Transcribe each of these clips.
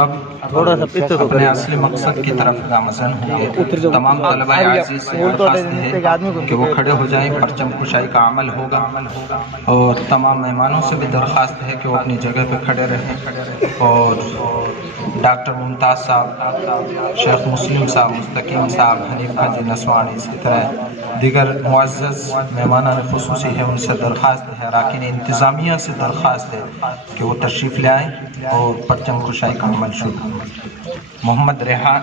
اب اپنے اصلی مقصد کی طرف گامزن ہوں گے۔ تمام طلبہ عزیز سے درخواست ہے کہ وہ کھڑے ہو جائیں، پرچم کشائی کا عمل ہوگا، اور تمام مہمانوں سے بھی درخواست ہے کہ وہ اپنی جگہ پہ کھڑے رہیں، اور ڈاکٹر ممتاز صاحب، شیخ مسلم صاحب، مستقیم صاحب، حنیف حاجی نسوانی، اسی طرح دیگر معزز مہمانان خصوصی ہے، ان سے درخواست ہے، اراکین انتظامیہ سے درخواست ہے کہ وہ تشریف لے آئیں اور پرچم کشائی کا عمل شروع ہو۔ محمد ریحان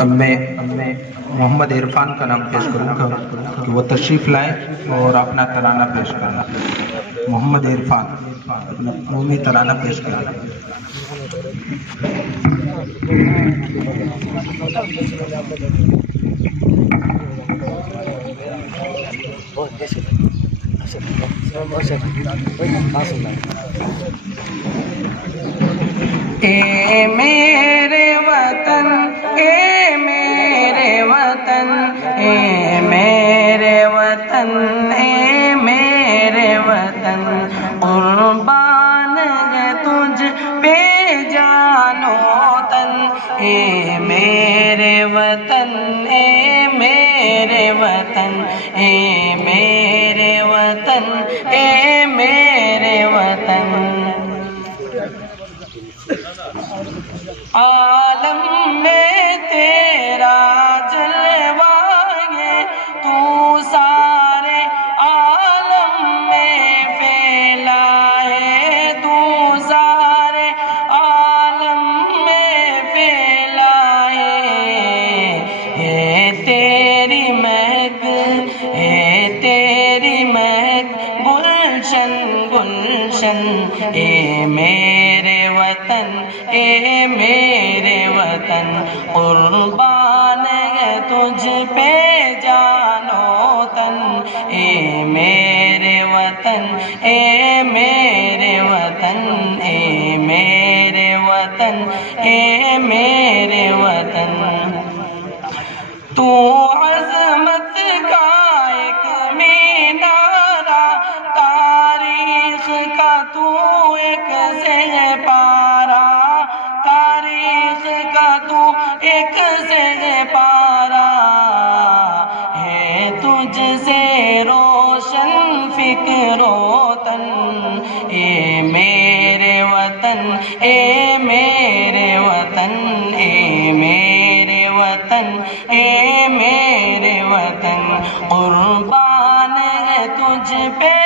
اب میں محمد عرفان کا نام پیش کروں گا کہ وہ تشریف لائیں اور اپنا ترانہ پیش کرنا۔ محمد عرفان اپنا قومی ترانہ پیش کرنا۔ اے میرے وطن، اے میرے وطن، اے میرے وطن، اے میرے وطن، قربان ہے تجھ پہ جان و تن، اے میرے وطن، اے میرے وطن، اے میرے وطن، اے میرے وطن، عالم میں تیرا جلوہ ہے، تو سارے عالم میں پھیلا ہے، تو سارے عالم میں پھیلا ہے، اے تیری مہک، اے تیری مہک گلشن گلشن، اے میرے وطن، اے میرے وطن، قربان ہے تجھ پہ جان و تن، اے میرے وطن، اے میرے وطن، اے میرے وطن، اے میرے وطن، تو عظمت کا ایک مینارہ، تاریخ کا تو ایک سہ پارہ، تاریخ کا تو ایک سہ پارہ ہے، تجھ سے روشن فکر و تن، اے میرے وطن، اے میرے وطن، اے میرے وطن، اے میرے وطن، قربان ہے تجھ پہ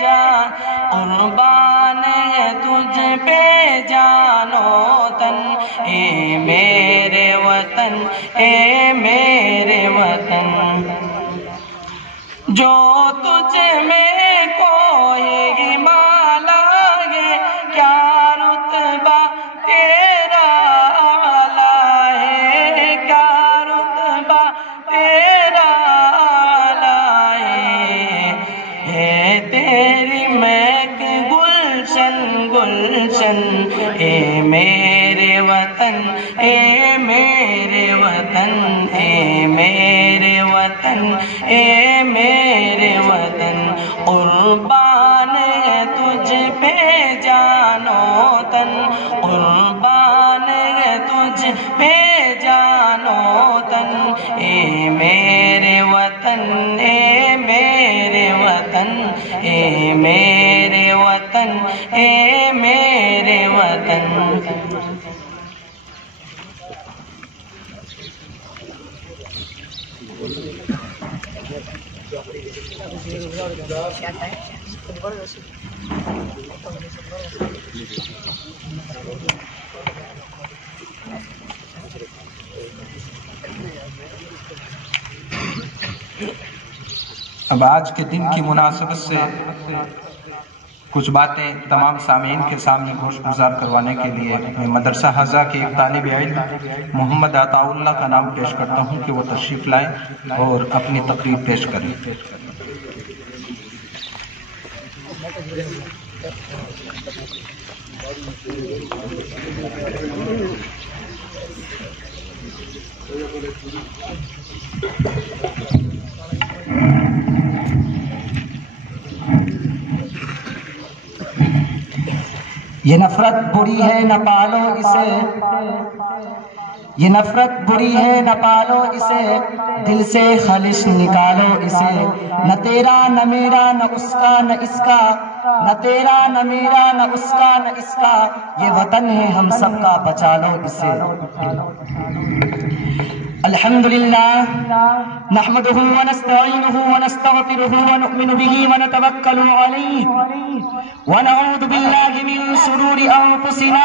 جان، قربان ہے تجھ پہ جان و تن، اے میرے وطن، اے میرے وطن، جو تجھ میں کوئی ہمالا ہے، کیا رتبہ تیرا اعلیٰ ہے، کیا رتبہ تیرا اعلیٰ ہے تیری مہک گلشن گلشن، اے میرے وطن، اے میرے وطن، اے میرے وطن، اے میرے وطن، قربان ہے تجھ پہ جان و تن، قربان ہے تجھ پہ جان و تن، اے میرے وطن، اے میرے وطن، اے میرے وطن، اے میرے وطن۔ اب آج کے دن کی مناسبت سے کچھ باتیں تمام سامعین کے سامنے گوش گزار کروانے کے لیے میں مدرسہ حضا کے ایک طالب علم محمد عطا اللہ کا نام پیش کرتا ہوں کہ وہ تشریف لائیں اور اپنی تقریر پیش کریں۔ یہ نفرت بری ہے نہ پالو اسے، یہ نفرت بری ہے نہ پالو اسے، دل سے خلش نکالو اسے، نہ تیرا نہ میرا نہ اس کا نہ اس کا، نہ تیرا نہ میرا نہ اس کا نہ اس کا، یہ وطن ہے ہم سب کا، بچا لو اسے۔ الحمدللہ نحمده ونستعینه ونستغفره ونؤمن به ونتوکل علیہ ونعوذ باللہ من شرور انفسنا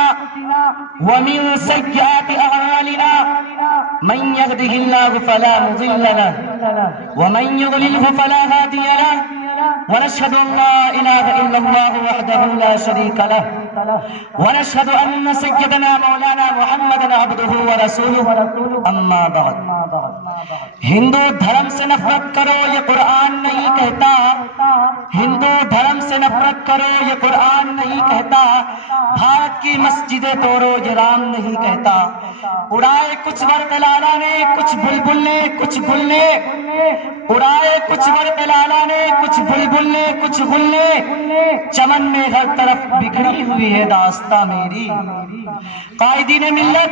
ومن سیئات اعمالنا، من يهده الله فلا مضل له ومن يضلله فلا هادي له، ونشهد ان لا اله الا الله وحده لا شريك له، ونشهد ان سيدنا مولانا محمد عبده ورسوله، اما بعد۔ ہندو دھرم سے نفرت کرو یہ قرآن نہیں کہتا، ہندو دھرم سے نفرت کرو یہ قرآن نہیں کہتا، بھارت کی مسجدیں توڑو یہ رام نہیں کہتا، اڑائے کچھ برق لالا نے کچھ بلبل نے کچھ گل نے، اڑائے کچھ برق لالا نے کچھ بلبل نے کچھ گل نے، چمن میں ہر طرف بکھری ہوئی ہے داستاں میری۔ قائدین ملت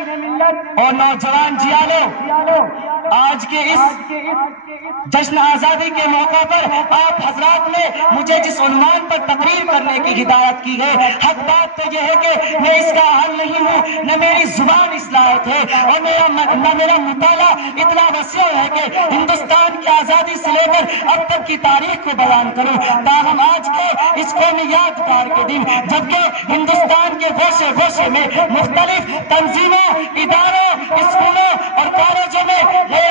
اور نوجوان جیالو، آج کے اس جشن آزادی کے موقع پر آپ حضرات نے مجھے جس عنوان پر تقریر کرنے کی ہدایت کی ہے، حق بات تو یہ ہے کہ میں اس کا اہل نہیں ہوں، نہ میری زبان اس لائق ہے اور نہ میرا مطالعہ اتنا وسیع ہے کہ ہندوستان کی آزادی سے لے کر اب تک کی تاریخ کو بیان کروں۔ تاہم آج کے اس قومی یادگار کے دن، جبکہ ہندوستان کے گوشے گوشے میں مختلف تنظیموں، اداروں، اسکولوں اور کالجوں میں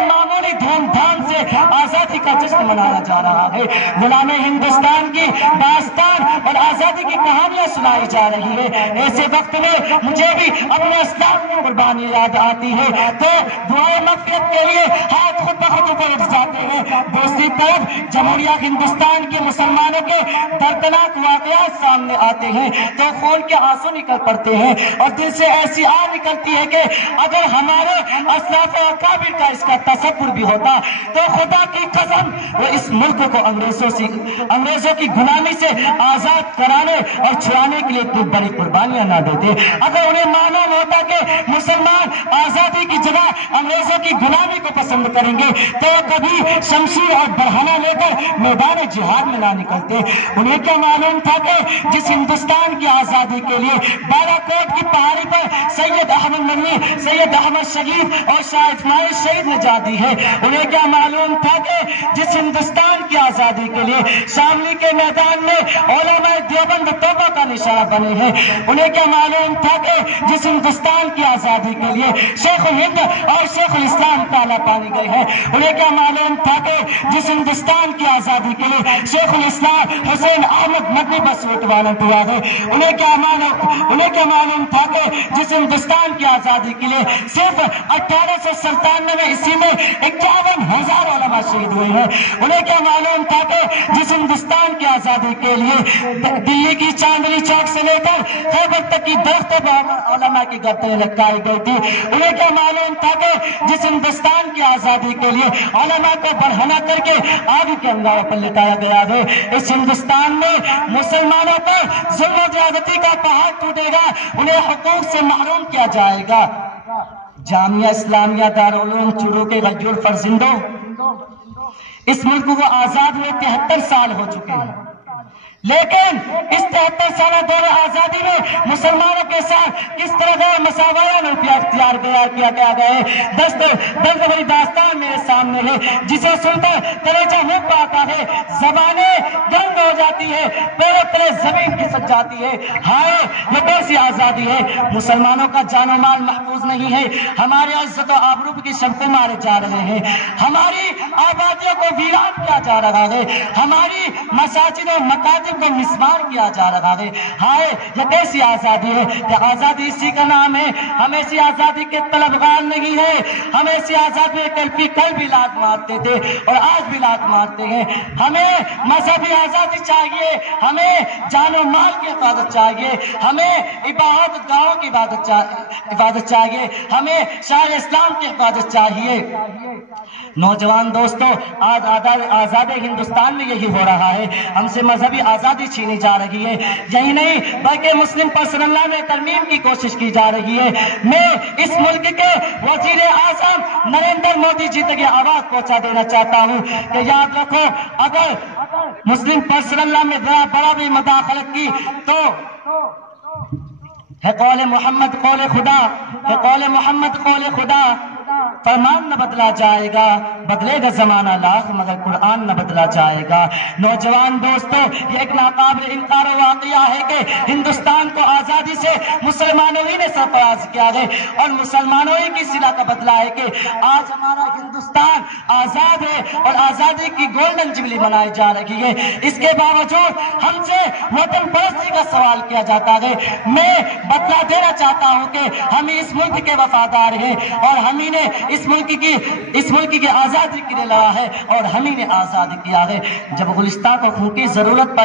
معمولی دھوم دھام سے آزادی کا جشن منایا جا رہا ہے، غلام ہندوستان کی داستان اور آزادی کی کہانیاں سنائی جا رہی ہے، ایسے وقت میں مجھے بھی اپنے اسلاف کی قربانی یاد آتی ہے تو دعائے مغفرت کے لیے ہاتھ خود بخود اوپر اٹھ جاتے ہیں۔ دوسری طرف جمہوریہ ہندوستان کے مسلمانوں کے دردناک واقعات سامنے آتے ہیں تو خون کے آنسو نکل پڑتے ہیں اور دل سے ایسی آگ نکلتی ہے کہ اگر ہمارے اسلاف و اکابر کا اس کا تصور بھی ہوتا تو خدا کی قسم وہ اس ملک کو انگریزوں کی غلامی سے آزاد کرانے اور چھڑانے کے لیے اتنی بڑی قربانیاں نہ دیتے۔ اگر انہیں معلوم ہوتا کہ مسلمان آزادی کی جگہ انگریزوں کی غلامی کو پسند کریں گے تو وہ کبھی شمشیر اور برہنہ لے کر میدان جہاد میں نہ نکلتے۔ انہیں کیا معلوم تھا کہ جس ہندوستان کی آزادی کے لیے بالا کوٹ کی پہاڑی پر سید احمد مدنی، سید احمد شہید اور شاہ اسماعیل شہید نے جا دی ہے، انہیں کیا معلوم معلوم تھا کہ جس ہندوستان کی آزادی کے لیے شاملی کے میدان میں علماء دیوبند توبہ کا نشانہ بنے ہیں، انہیں کیا معلوم تھا کہ جس ہندوستان کی آزادی کے لیے شیخ الہند اور شیخ الاسلام تالا پانی گئے ہیں، انہیں کیا معلوم تھا کہ جس ہندوستان کی آزادی کے لیے شیخ الاسلام حسین احمد مدنی پر ووٹ ہوا ہے، انہیں کیا معلوم تھا کہ جس ہندوستان کی آزادی کے لیے صرف 1897 عیسوی میں 51,000 علماء شہید ہوئے ہیں، انہیں کیا معلوم تھا کہ جس ہندوستان کی آزادی کے لیے دلی کی چاندنی چوک سے لے کر خیبر تک کی درختوں پر علماء کی گردنیں لٹکائی گئی تھی، انہیں کیا معلوم تھا کہ جس ہندوستان کی آزادی کے لیے علماء کو برہنہ کر کے آگ کے انگاروں پر لٹایا گیا ہے، اس ہندوستان میں مسلمانوں پر ظلم و زیادتی کا پہاڑ ٹوٹے گا، انہیں حقوق سے محروم کیا جائے گا۔ جامعہ اسلامیہ دارالعلوم چورو کے غیور فرزندوں، اس ملک کو آزاد ہوئے 73 سال ہو چکے ہیں، لیکن اس 73 سالہ دور آزادی میں مسلمانوں کے ساتھ کس طرح غیر مساوانہ رویہ اختیار کیا گیا ہے، درد بھری داستان میرے سامنے ہے، جسے سن کر کلیجہ منہ پہ آتا ہے، زبانیں گرم ہو جاتی ہے، پیروں تلے زمین کھسک جاتی ہے۔ ہائے یہ کیسی آزادی ہے، مسلمانوں کا جان و مال محفوظ نہیں ہے، ہمارے عزت و آبرو کی شب کو مارے جا رہے ہیں، ہماری آبادیوں کو ویران کیا جا رہا ہے، ہماری مساجد و مکاتب کو مسمار کیا جا رہا ہے۔ ہائے یہ کیسی آزادی ہے، کہ آزادی اسی کا نام ہے، ہم ایسی آزادی کے طلبگار نہیں ہیں، ہم ایسی آزادی کل بھی لات مارتے تھے اور آج بھی لات مارتے ہیں، ہمیں مذہبی آزادی چاہیے، ہمیں جان و مال کی حفاظت چاہیے، ہمیں عبادت گاہوں کی حفاظت چاہیے، ہمیں شاہ اسلام کی حفاظت چاہیے۔ نوجوان دوستوں، آج آزاد ہندوستان میں یہی ہو رہا ہے، ہم سے مذہبی آزادی چھینی جا رہی ہے، یہی نہیں بلکہ مسلم پرسنل لا میں ترمیم کی کوشش کی جا رہی ہے۔ میں اس ملک کے وزیر اعظم نریندر مودی جی تک یہ آواز پہنچا دینا چاہتا ہوں کہ یاد رکھو، اگر مسلم پرسنل لا میں بڑا بھی مداخلت کی تو ہے قول محمد قول خدا، ہے قول محمد قول خدا، فرمان نہ بدلا جائے گا، بدلے گا زمانہ لاکھ مگر قرآن نہ بدلا جائے گا۔ نوجوان دوستو، یہ ایک ناقابل انکار واقعہ ہے کہ ہندوستان کو آزادی سے مسلمانوں ہی نے سرفراز کیا ہے، اور مسلمانوں ہی کی صلہ کا بدلہ ہے کہ آج ہمارا ہندوستان آزاد ہے اور آزادی کی گولڈن جبلی منائی جا رہی ہے۔ اس کے باوجود ہم سے وطن پرستی کا سوال کیا جاتا ہے۔ میں بدلا دینا چاہتا ہوں کہ ہم اس ملک کے وفادار ہیں، اور ہم ہی نے اس ملک کی آزادی کے لیے لڑا ہے، اور ہم ہی نے آزاد کیا ہے۔ جب گلستان کو خون کی ضرورت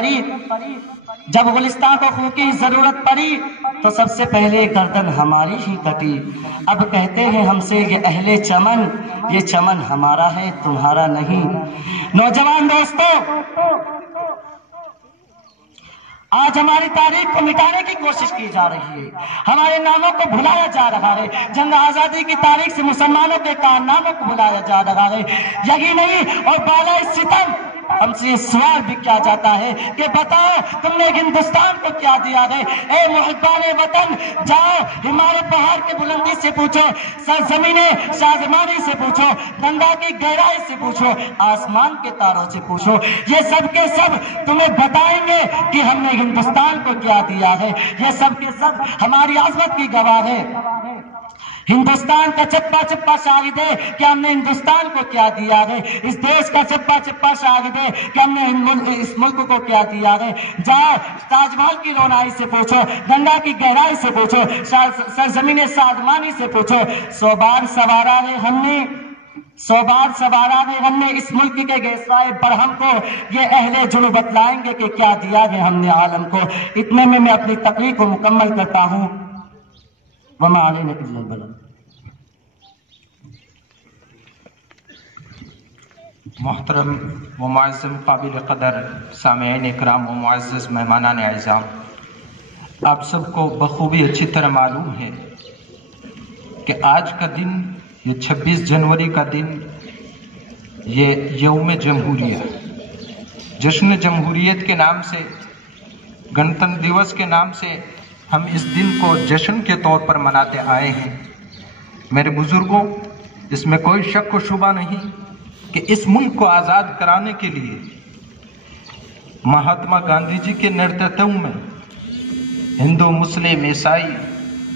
پڑی تو سب سے پہلے گردن ہماری ہی کٹی۔ اب کہتے ہیں ہم سے یہ اہل چمن، یہ چمن ہمارا ہے تمہارا نہیں۔ نوجوان دوستو، آج ہماری تاریخ کو مٹانے کی کوشش کی جا رہی ہے، ہمارے ناموں کو بھلایا جا رہا ہے، جنگ آزادی کی تاریخ سے مسلمانوں کے کارناموں کو بھلایا جا رہا ہے۔ یہی نہیں، اور بالا ستم ہم سے سوال بھی کیا جاتا ہے کہ بتاؤ تم نے ہندوستان کو کیا دیا ہے؟ اے محبان وطن، جاؤ ہمارے پہاڑ کی بلندی سے پوچھو، سرزمین شازمانی سے پوچھو، گنگا کی گہرائی سے پوچھو، آسمان کے تاروں سے پوچھو، یہ سب کے سب تمہیں بتائیں گے کہ ہم نے ہندوستان کو کیا دیا ہے۔ یہ سب کے سب ہماری عظمت کی گواہ ہے۔ ہندوستان کا چپا چپا شاہد ہے کہ ہم نے ہندوستان کو کیا دیا ہے، اس دیش کا چپا چپا شاہد ہے کہ ہم نے اس ملک کو کیا دیا ہے۔ جاؤ تاج محل کی رونائی سے پوچھو، گنگا کی گہرائی سے پوچھو، سرزمین شادمانی سے پوچھو، 100 بار سوارا ہے ہم نے اس ملک کے گیسوائے برہم کو، یہ اہل جنو بتلائیں گے کہ کیا دیا ہے ہم نے عالم کو۔ اتنے میں اپنی تقریر کو مکمل کرتا ہوں۔ وما علینا الا البلاغ۔ محترم و معظم قابل قدر سامعین اکرام و معزز مہمانان اعزام، آپ سب کو بخوبی اچھی طرح معلوم ہے کہ آج کا دن، یہ 26 جنوری کا دن، یہ یوم جمہوریہ، جشن جمہوریت کے نام سے، گنتنتر دیوس کے نام سے ہم اس دن کو جشن کے طور پر مناتے آئے ہیں۔ میرے بزرگوں، اس میں کوئی شک و شبہ نہیں کہ اس ملک کو آزاد کرانے کے لیے مہاتما گاندھی جی کے نیترتو میں ہندو، مسلم، عیسائی،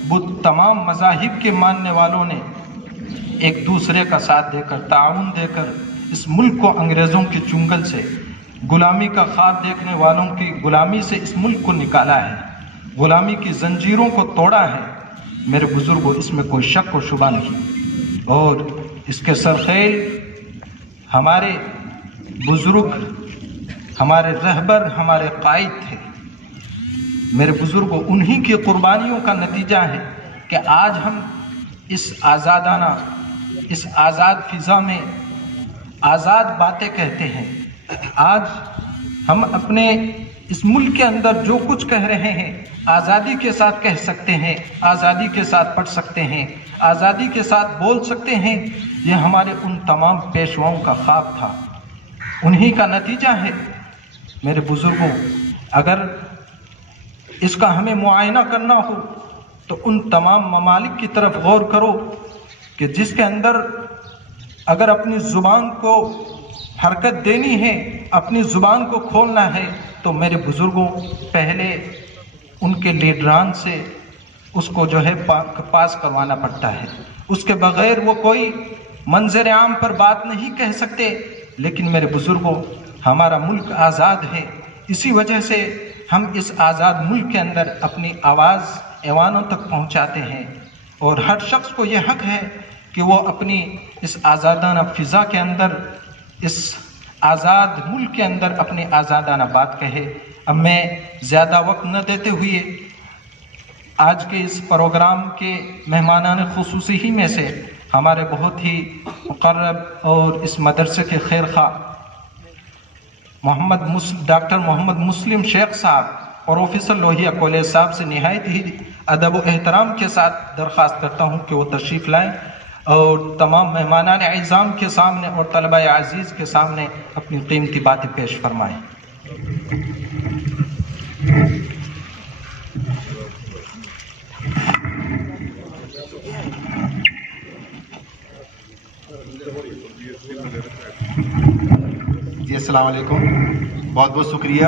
بدھ تمام مذاہب کے ماننے والوں نے ایک دوسرے کا ساتھ دے کر، تعاون دے کر اس ملک کو انگریزوں کے چنگل سے، غلامی کا خواب دیکھنے والوں کی غلامی سے اس ملک کو نکالا ہے، غلامی کی زنجیروں کو توڑا ہے۔ میرے بزرگوں، اس میں کوئی شک و شبہ نہیں، اور اس کے سرخیل ہمارے بزرگ، ہمارے رہبر، ہمارے قائد تھے۔ میرے بزرگوں، انہی کی قربانیوں کا نتیجہ ہے کہ آج ہم اس آزادانہ، اس آزاد فضا میں آزاد باتیں کہتے ہیں۔ آج ہم اپنے اس ملک کے اندر جو کچھ کہہ رہے ہیں آزادی کے ساتھ کہہ سکتے ہیں، آزادی کے ساتھ پڑھ سکتے ہیں، آزادی کے ساتھ بول سکتے ہیں۔ یہ ہمارے ان تمام پیشواؤں کا خواب تھا، انہی کا نتیجہ ہے۔ میرے بزرگوں، اگر اس کا ہمیں معائنہ کرنا ہو تو ان تمام ممالک کی طرف غور کرو کہ جس کے اندر اگر اپنی زبان کو حرکت دینی ہے، اپنی زبان کو کھولنا ہے، تو میرے بزرگوں پہلے ان کے لیڈران سے اس کو جو ہے پاس کروانا پڑتا ہے۔ اس کے بغیر وہ کوئی منظر عام پر بات نہیں کہہ سکتے۔ لیکن میرے بزرگوں، ہمارا ملک آزاد ہے، اسی وجہ سے ہم اس آزاد ملک کے اندر اپنی آواز ایوانوں تک پہنچاتے ہیں، اور ہر شخص کو یہ حق ہے کہ وہ اپنی اس آزادانہ فضا کے اندر، اس آزاد ملک کے اندر اپنی آزادانہ بات کہے۔ اب میں زیادہ وقت نہ دیتے ہوئے آج کے اس پروگرام کے مہمانان خصوصی ہی میں سے ہمارے بہت ہی مقرب اور اس مدرسے کے خیر خواہ ڈاکٹر محمد مسلم شیخ صاحب، پروفیسر لوہیا کالج صاحب سے نہایت ہی ادب و احترام کے ساتھ درخواست کرتا ہوں کہ وہ تشریف لائیں اور تمام مہمانان اعظام کے سامنے اور طلبہ عزیز کے سامنے اپنی قیمتی باتیں پیش فرمائیں۔ جی السلام علیکم، بہت بہت شکریہ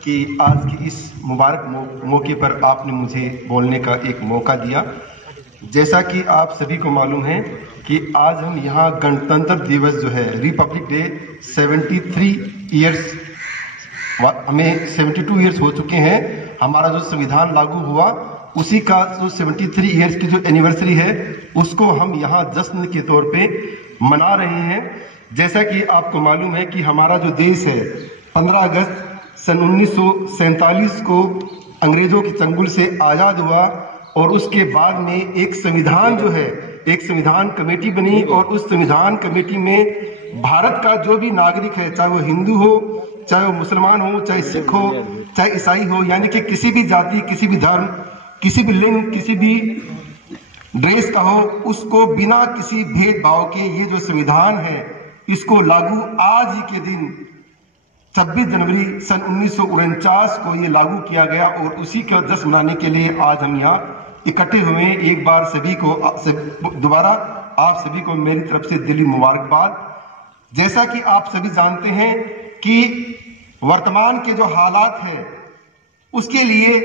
کہ آج کی اس مبارک موقع پر آپ نے مجھے بولنے کا ایک موقع دیا۔ جیسا کہ آپ سبھی کو معلوم ہے کہ آج ہم یہاں گنتنتر دیوس جو ہے، ریپبلک ڈے 73 ایئرس، ہمیں 72 ایئرس ہو چکے ہیں۔ ہمارا جو سنویدھان لاگو ہوا اسی کا جو 73 ایئرس کی جو اینیورسری ہے اس کو ہم یہاں جشن کے طور پہ منا رہے ہیں۔ جیسا کہ آپ کو معلوم ہے کہ ہمارا جو دیش ہے 15 اگست سن 1947 کو انگریزوں کی چنگل سے آزاد ہوا، اور اس کے بعد میں ایک سنویدھان جو ہے، ایک سنویدھان کمیٹی بنی، اور اس سنویدھان کمیٹی میں بھارت کا جو بھی ناگرک ہے، چاہے وہ ہندو ہو، چاہے وہ مسلمان ہو، چاہے سکھ ہو، چاہے عیسائی ہو، یعنی کہ کسی بھی ذاتی، کسی بھی دھرم، کسی بھی لنگ، کسی بھی ڈریس کا ہو، اس کو بنا کسی بھید بھاؤ کے یہ جو سنویدھان ہے اس کو لاگو آج ہی کے دن 26 جنوری سن 1949 کو یہ لاگو کیا گیا، اور اسی کا جشن منانے کے لیے آج ہم یہاں اکٹھے ہوئے ہیں۔ ایک بار سبھی کو دوبارہ آپ سبھی کو میری طرف سے دلی مبارکباد۔ جیسا کہ آپ سبھی جانتے ہیں کہ ورتمان کے جو حالات ہیں اس کے لیے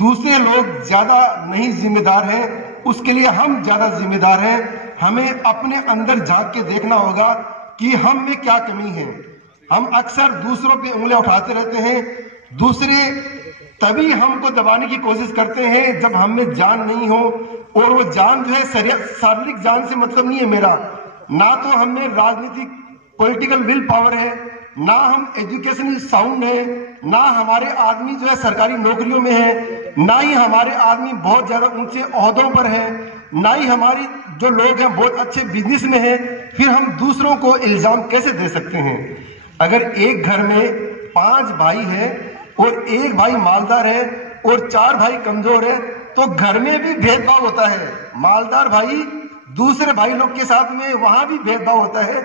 دوسرے لوگ زیادہ نہیں ذمہ دار ہیں، اس کے لیے ہم زیادہ ذمہ دار ہیں۔ ہمیں اپنے اندر جھانک کے دیکھنا ہوگا کہ ہم میں کیا کمی ہے۔ ہم اکثر دوسروں پہ انگلیاں اٹھاتے رہتے ہیں، دوسرے تبھی ہم کو دبانے کی کوشش کرتے ہیں جب ہم میں جان نہیں ہو، اور وہ جان جو ہے شاریرک جان سے مطلب نہیں ہے میرا، نہ تو ہم میں راجنیتک پولیٹیکل ول پاور ہے، نہ ہم ایجوکیشنلی ساؤنڈ ہے، نہ ہمارے آدمی جو ہے سرکاری نوکریوں میں ہے، نہ ہی ہمارے آدمی بہت زیادہ اونچے عہدوں پر ہیں، نہ ہی ہماری جو لوگ ہیں بہت اچھے بزنس میں ہیں۔ پھر ہم دوسروں کو الزام کیسے دے سکتے ہیں؟ اگر ایک گھر میں 5 بھائی ہیں اور ایک بھائی مالدار ہے اور 4 بھائی کمزور ہے تو گھر میں بھی بھید بھاؤ ہوتا ہے۔ مالدار بھائی دوسرے بھائی لوگ کے ساتھ میں وہاں بھی بھید بھاؤ ہوتا ہے،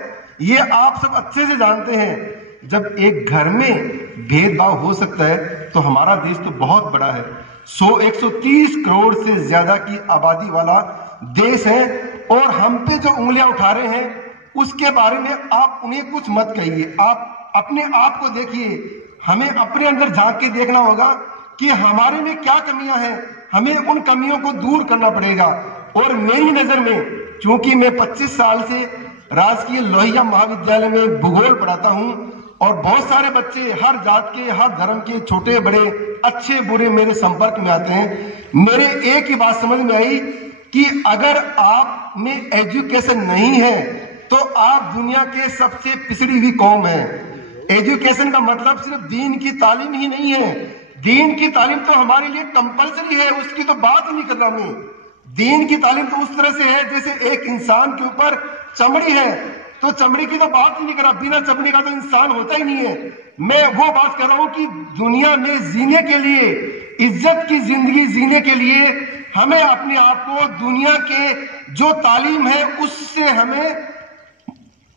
یہ آپ سب اچھے سے جانتے ہیں۔ جب ایک گھر میں بھید بھاؤ ہو سکتا ہے تو ہمارا دیش تو بہت بڑا ہے، 130 کروڑ سے زیادہ کی آبادی والا دیش ہے، اور ہم پہ جو انگلیاں اٹھا رہے ہیں اس کے بارے میں آپ انہیں کچھ مت کہیے. آپ اپنے آپ کو دیکھیے. ہمیں اپنے اندر جھانک کے دیکھنا ہوگا کہ ہمارے میں کیا کمیاں ہیں. ہمیں ان کمیوں کو دور کرنا پڑے گا. اور میری نظر میں چونکہ میں 25 سال سے راجکیہ لوہیا مہا ودیالیہ میں بھگول پڑھاتا ہوں اور بہت سارے بچے ہر ذات کے, ہر دھرم کے, چھوٹے بڑے, اچھے برے میرے سمپرک میں آتے ہیں. میرے ایک ہی بات سمجھ میں آئی کہ اگر آپ میں ایجوکیشن نہیں ہے تو آپ دنیا کے سب سے پچھڑی ہوئی قوم ہیں. ایجوکیشن کا مطلب صرف دین کی تعلیم ہی نہیں ہے. دین کی تعلیم تو ہمارے لیے کمپلسری ہے, اس کی تو بات ہی نہیں کر رہا میں. دین کی تعلیم تو اس طرح سے ہے جیسے ایک انسان کے اوپر چمڑی ہے تو چمڑی کی تو بات ہی نہیں کر رہا. بنا چمڑی کا تو انسان ہوتا ہی نہیں ہے. میں وہ بات کر رہا ہوں کہ دنیا میں جینے کے لیے, عزت کی زندگی جینے کے لیے ہمیں اپنے آپ کو دنیا کے جو تعلیم ہے اس سے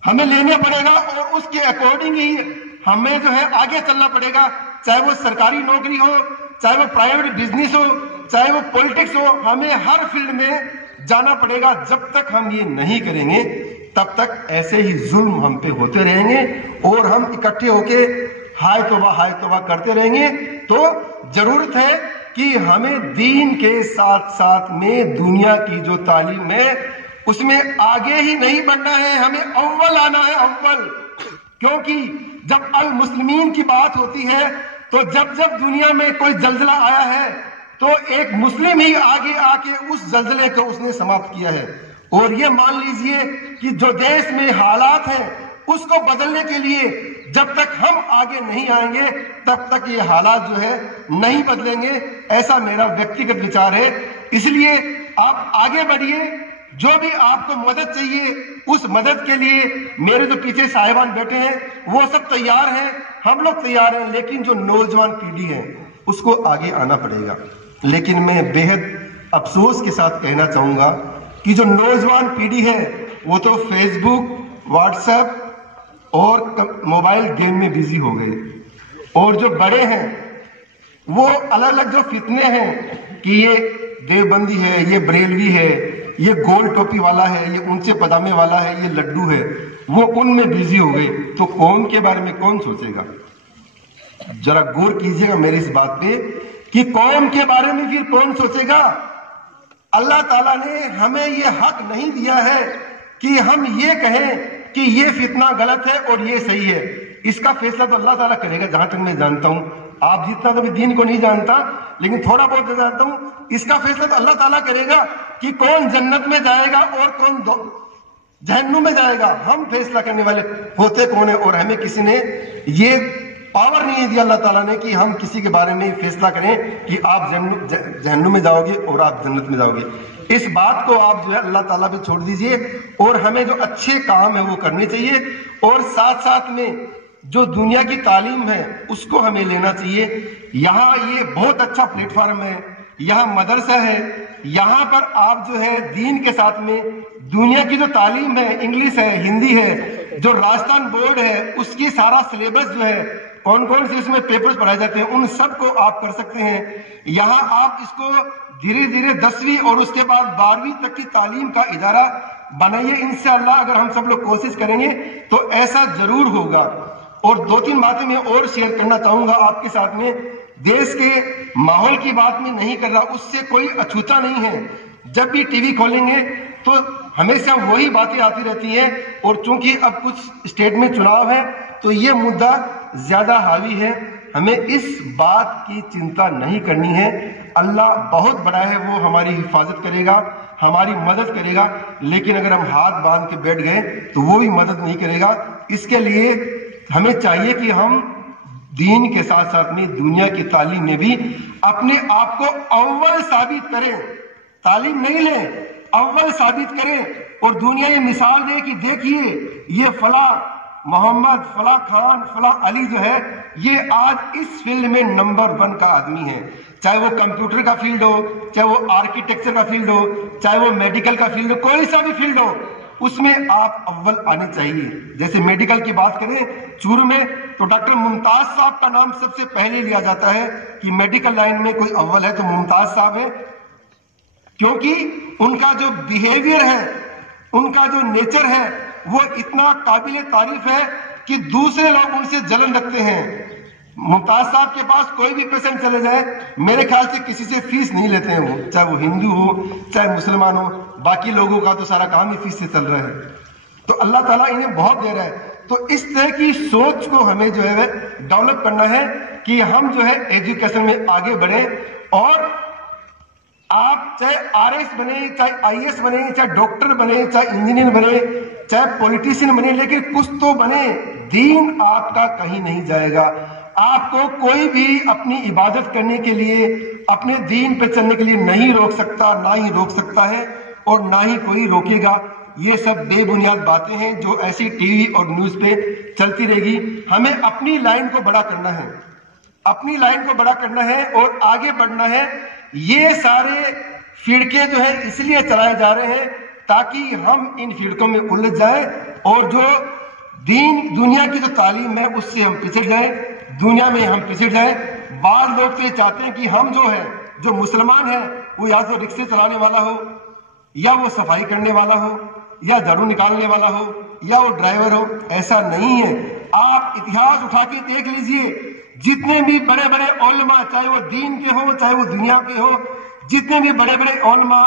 ہمیں لینے پڑے گا اور اس کے اکارڈنگ ہی ہمیں جو ہے آگے چلنا پڑے گا. چاہے وہ سرکاری نوکری ہو, چاہے وہ پرائیویٹ بزنس ہو, چاہے وہ پولیٹکس ہو, ہمیں ہر فیلڈ میں جانا پڑے گا. جب تک ہم یہ نہیں کریں گے تب تک ایسے ہی ظلم ہم پہ ہوتے رہیں گے اور ہم اکٹھے ہو کے ہائے توبہ کرتے رہیں گے. تو ضرورت ہے کہ ہمیں دین کے ساتھ ساتھ میں دنیا کی جو تعلیم ہے اس میں آگے ہی نہیں بڑھنا ہے, ہمیں اول آنا ہے, اول. کیونکہ جب المسلمین کی بات ہوتی ہے تو جب دنیا میں کوئی زلزلہ آیا ہے تو ایک مسلم ہی آگے آ کے اس زلزلے کو اس نے سماپت کیا ہے. اور یہ مان لیجئے کہ جو دیش میں حالات ہیں اس کو بدلنے کے لیے جب تک ہم آگے نہیں آئیں گے تب تک یہ حالات جو ہے نہیں بدلیں گے. ایسا میرا ویکتیگت وچار ہے. اس لیے آپ آگے بڑھیے. جو بھی آپ کو مدد چاہیے اس مدد کے لیے میرے جو پیچھے صاحبان بیٹھے ہیں وہ سب تیار ہیں, ہم لوگ تیار ہیں. لیکن جو نوجوان پیڑھی ہے اس کو آگے آنا پڑے گا. لیکن میں بے حد افسوس کے ساتھ کہنا چاہوں گا کہ جو نوجوان پیڑھی ہے وہ تو فیس بک, واٹس ایپ اور موبائل گیم میں بزی ہو گئے. اور جو بڑے ہیں وہ الگ الگ جو فتنے ہیں کہ یہ دیوبندی ہے, یہ بریلوی ہے, یہ گول ٹوپی والا ہے, یہ اونچے پدامے والا ہے, یہ لڈو ہے, وہ ان میں بزی ہو گئے. تو قوم کے بارے میں کون سوچے گا؟ ذرا غور کیجئے گا میری اس بات پہ کہ قوم کے بارے میں پھر کون سوچے گا؟ اللہ تعالیٰ نے ہمیں یہ حق نہیں دیا ہے کہ ہم یہ کہیں کہ یہ فتنہ غلط ہے اور یہ صحیح ہے. اس کا فیصلہ تو اللہ تعالیٰ کرے گا. جہاں تک میں جانتا ہوں, آپ جتنا تو بھی دین کو نہیں جانتا لیکن تھوڑا بہت جانتا ہوں, اس کا فیصلہ تو اللہ تعالیٰ کرے گا کہ کون جنت میں جائے گا اور کون جہنم میں جائے گا. ہم فیصلہ کرنے والے ہوتے کون ہیں؟ اور ہمیں کسی نے یہ پاور نہیں دیا اللہ تعالیٰ نے کہ ہم کسی کے بارے میں فیصلہ کریں کہ آپ جہنم میں جاؤ گے اور آپ جنت میں جاؤ گے. اس بات کو آپ جو ہے اللہ تعالیٰ پہ چھوڑ دیجئے اور ہمیں جو اچھے کام ہیں وہ کرنے چاہیے. اور ساتھ ساتھ میں جو دنیا کی تعلیم ہے اس کو ہمیں لینا چاہیے. یہاں یہ بہت اچھا پلیٹ فارم ہے, یہاں مدرسہ ہے, یہاں پر آپ جو ہے دین کے ساتھ میں دنیا کی جو تعلیم ہے, انگلش ہے, ہندی ہے, جو راجستھان بورڈ ہے اس کی سارا سلیبس جو ہے, کون کون سے اس میں پیپرز پڑھائے جاتے ہیں, ان سب کو آپ کر سکتے ہیں. یہاں آپ اس کو دھیرے دھیرے 10ویں اور اس کے بعد 12ویں تک کی تعلیم کا ادارہ بنائیے. انشاءاللہ اگر ہم سب لوگ کوشش کریں گے تو ایسا ضرور ہوگا. اور 2-3 باتیں میں اور شیئر کرنا چاہوں گا آپ کے ساتھ میں. دیش کے ماحول کی بات میں نہیں کر رہا, اس سے کوئی اچھوتا نہیں ہے. جب بھی ٹی وی کھولیں گے تو ہمیشہ وہی باتیں آتی رہتی ہیں. اور چونکہ اب کچھ اسٹیٹ میں چناؤ ہے تو یہ مدعا زیادہ حاوی ہے. ہمیں اس بات کی چنتا نہیں کرنی ہے. اللہ بہت بڑا ہے, وہ ہماری حفاظت کرے گا, ہماری مدد کرے گا. لیکن اگر ہم ہاتھ باندھ کے بیٹھ گئے تو وہ بھی مدد نہیں کرے گا. اس کے لیے ہمیں چاہیے کہ ہم دین کے ساتھ ساتھ میں دنیا کی تعلیم میں بھی اپنے آپ کو اول ثابت کریں. تعلیم نہیں لیں, اول ثابت کریں اور دنیا یہ مثال دے کہ دیکھیے یہ فلاں محمد, فلاں خان, فلاں علی جو ہے یہ آج اس فیلڈ میں نمبر 1 کا آدمی ہے. چاہے وہ کمپیوٹر کا فیلڈ ہو, چاہے وہ آرکیٹیکچر کا فیلڈ ہو, چاہے وہ میڈیکل کا فیلڈ ہو, کوئی سا بھی فیلڈ ہو اس میں آپ اول آنے چاہیے. جیسے میڈیکل کی بات کریں چورو میں تو ڈاکٹر ممتاز صاحب کا نام سب سے پہلے لیا جاتا ہے کہ میڈیکل لائن میں کوئی اول ہے تو ممتاز صاحب ہے, کیونکہ ان کا جو بیہیویئر ہے, ان کا جو نیچر ہے وہ اتنا قابل تعریف ہے کہ دوسرے لوگ ان سے جلن رکھتے ہیں. ممتاز صاحب کے پاس کوئی بھی پیشنٹ چلے جائے میرے خیال سے کسی سے فیس نہیں لیتے ہیں، وہ چاہے وہ ہندو ہو چاہے مسلمان ہو، باقی لوگوں کا تو سارا کام ہی فیس سے چل رہا ہے. تو اللہ تعالیٰ انہیں بہت دے رہا ہے. تو اس طرح کی سوچ کو ہمیں جو ہے ڈیولپ کرنا ہے کہ ہم جو ہے ایجوکیشن میں آگے بڑھیں. اور آپ چاہے RS بنے، چاہے IS بنے، چاہے ڈاکٹر بنے، چاہے انجینئر بنے، چاہے پولیٹیشین بنے، لیکن کچھ تو بنے. دین آپ کا کہیں نہیں جائے گا. آپ کو کوئی بھی اپنی عبادت کرنے کے لیے، اپنے دین پہ چلنے کے لیے نہیں روک سکتا، نہ ہی روک سکتا ہے اور نہ ہی کوئی روکے گا. یہ سب بے بنیاد باتیں ہیں جو ایسی ٹی وی اور نیوز پہ چلتی رہے گی. ہمیں اپنی لائن کو بڑا کرنا ہے، اپنی لائن کو بڑا کرنا ہے اور آگے بڑھنا ہے. یہ سارے فرقے جو ہیں اس لیے چلائے جا رہے ہیں تاکہ ہم ان فرقوں میں الجھ جائیں اور جو دنیا کی جو تعلیم ہے اس سے ہم پچھڑ جائیں، دنیا میں ہم پچھڑ جائیں. بعض لوگ تو یہ چاہتے ہیں کہ ہم جو مسلمان ہیں وہ یا تو رکشے چلانے والا ہو، یا وہ صفائی کرنے والا ہو، یا جھاڑو نکالنے والا ہو، یا وہ ڈرائیور ہو. ایسا نہیں ہے. آپ اتہاس اٹھا کے دیکھ لیجئے، جتنے بھی بڑے بڑے علماء، چاہے وہ دین کے ہو چاہے وہ دنیا کے ہو، جتنے بھی بڑے بڑے علماء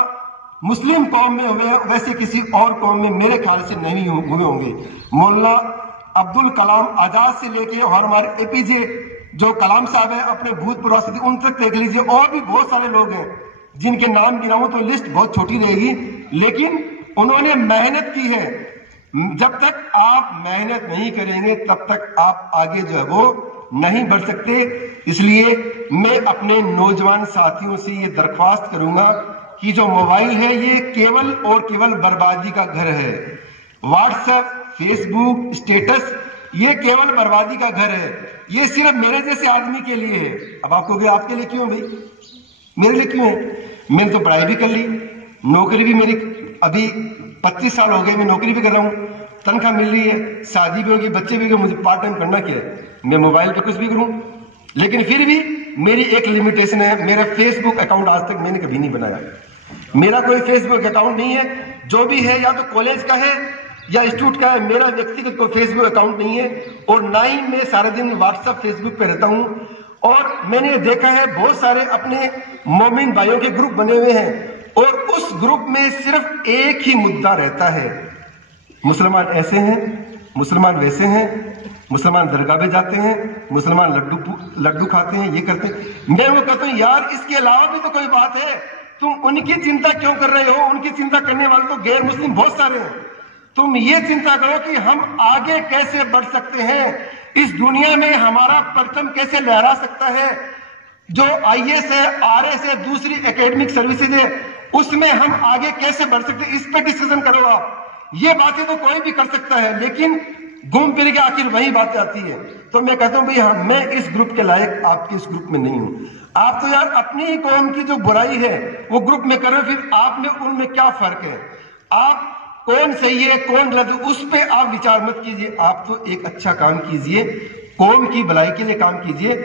مسلم قوم میں ہوئے ویسے کسی اور قوم میں میرے خیال سے نہیں ہوئے ہوں گے. مولانا عبدالکلام آزاد سے لے کے اور ہمارے APJ جو کلام صاحب ہیں اپنے بھوت پروستی ان تک دیکھ لیجئے. اور بھی بہت سارے لوگ ہیں جن کے نام گناؤں تو لسٹ بہت چھوٹی رہے گی، لیکن انہوں نے محنت کی ہے. جب تک آپ محنت نہیں کریں گے تب تک آپ آگے جو ہے وہ نہیں بڑھ سکتے. اس لیے میں اپنے نوجوان ساتھیوں سے یہ درخواست کروں گا کہ جو موبائل ہے یہ کیول اور کیول بربادی کا گھر ہے. واٹس ایپ، فیس بک، اسٹیٹس، یہ کیول بربادی کا گھر ہے. یہ صرف میرے جیسے آدمی کے لیے ہے. اب آپ کو کہ آپ کے لیے کیوں بھائی؟ میرے لیے کیوں ہے؟ میں نے تو پڑھائی بھی کر لی، نوکری بھی میری ابھی 25 سال ہو گئے، میں نوکری بھی کر رہا ہوں، تنخواہ مل رہی ہے، شادی بھی ہوگی، بچے بھی ہوگی. مجھے پارٹ ٹائم کرنا کیا ہے؟ میں موبائل پہ کچھ بھی کروں. لیکن پھر بھی میری ایک لمیٹیشن ہے. میرا فیس بک اکاؤنٹ آج تک میں نے کبھی نہیں بنایا. میرا کوئی فیس بک اکاؤنٹ نہیں ہے. جو بھی ہے یا تو کالج کا ہے یا انسٹیٹیوٹ کا ہے. میرا ویکتیگت کوئی فیس بک اکاؤنٹ نہیں ہے اور نہ ہی میں سارے دن واٹس ایپ فیس بک پہ رہتا ہوں. اور میں نے دیکھا ہے بہت سارے اپنے مومن بھائیوں کے گروپ بنے ہوئے ہیں اور اس گروپ میں صرف ایک ہی مدعا رہتا ہے: مسلمان ایسے ہیں، مسلمان ویسے ہیں، مسلمان درگاہ پہ جاتے ہیں، مسلمان لڈو کھاتے ہیں، یہ کرتے ہیں. میں وہ کہتا ہوں یار اس کے علاوہ بھی تو کوئی بات ہے. تم ان کی چنتا کیوں کر رہے ہو؟ ان کی چنتا کرنے والے تو غیر مسلم بہت سارے ہیں. تم یہ چنتا کرو کہ ہم آگے کیسے بڑھ سکتے ہیں، اس دنیا میں ہمارا پرچم کیسے لہرا سکتا ہے. جو IS ہے، RS ہے، دوسری اکیڈمک سروسز ہے، اس میں ہم آگے کیسے بڑھ سکتے ہیں، اس پہ ڈسکشن کرو. آپ یہ باتیں تو کوئی بھی کر سکتا ہے لیکن گھوم پھر کے آخر وہی باتیں آتی ہے. تو میں کہتا ہوں بھائی ہاں میں اس گروپ کے لائق آپ کے اس گروپ میں نہیں ہوں. آپ تو یار اپنی ہی قوم کی جو برائی ہے وہ گروپ میں کرو، پھر آپ میں ان میں کیا فرق ہے؟ آپ کون صحیح ہے کون غلط ہے اس پہ آپ وچار مت کیجئے. آپ تو ایک اچھا کام کیجئے، قوم کی بھلائی کے لیے کام کیجئے.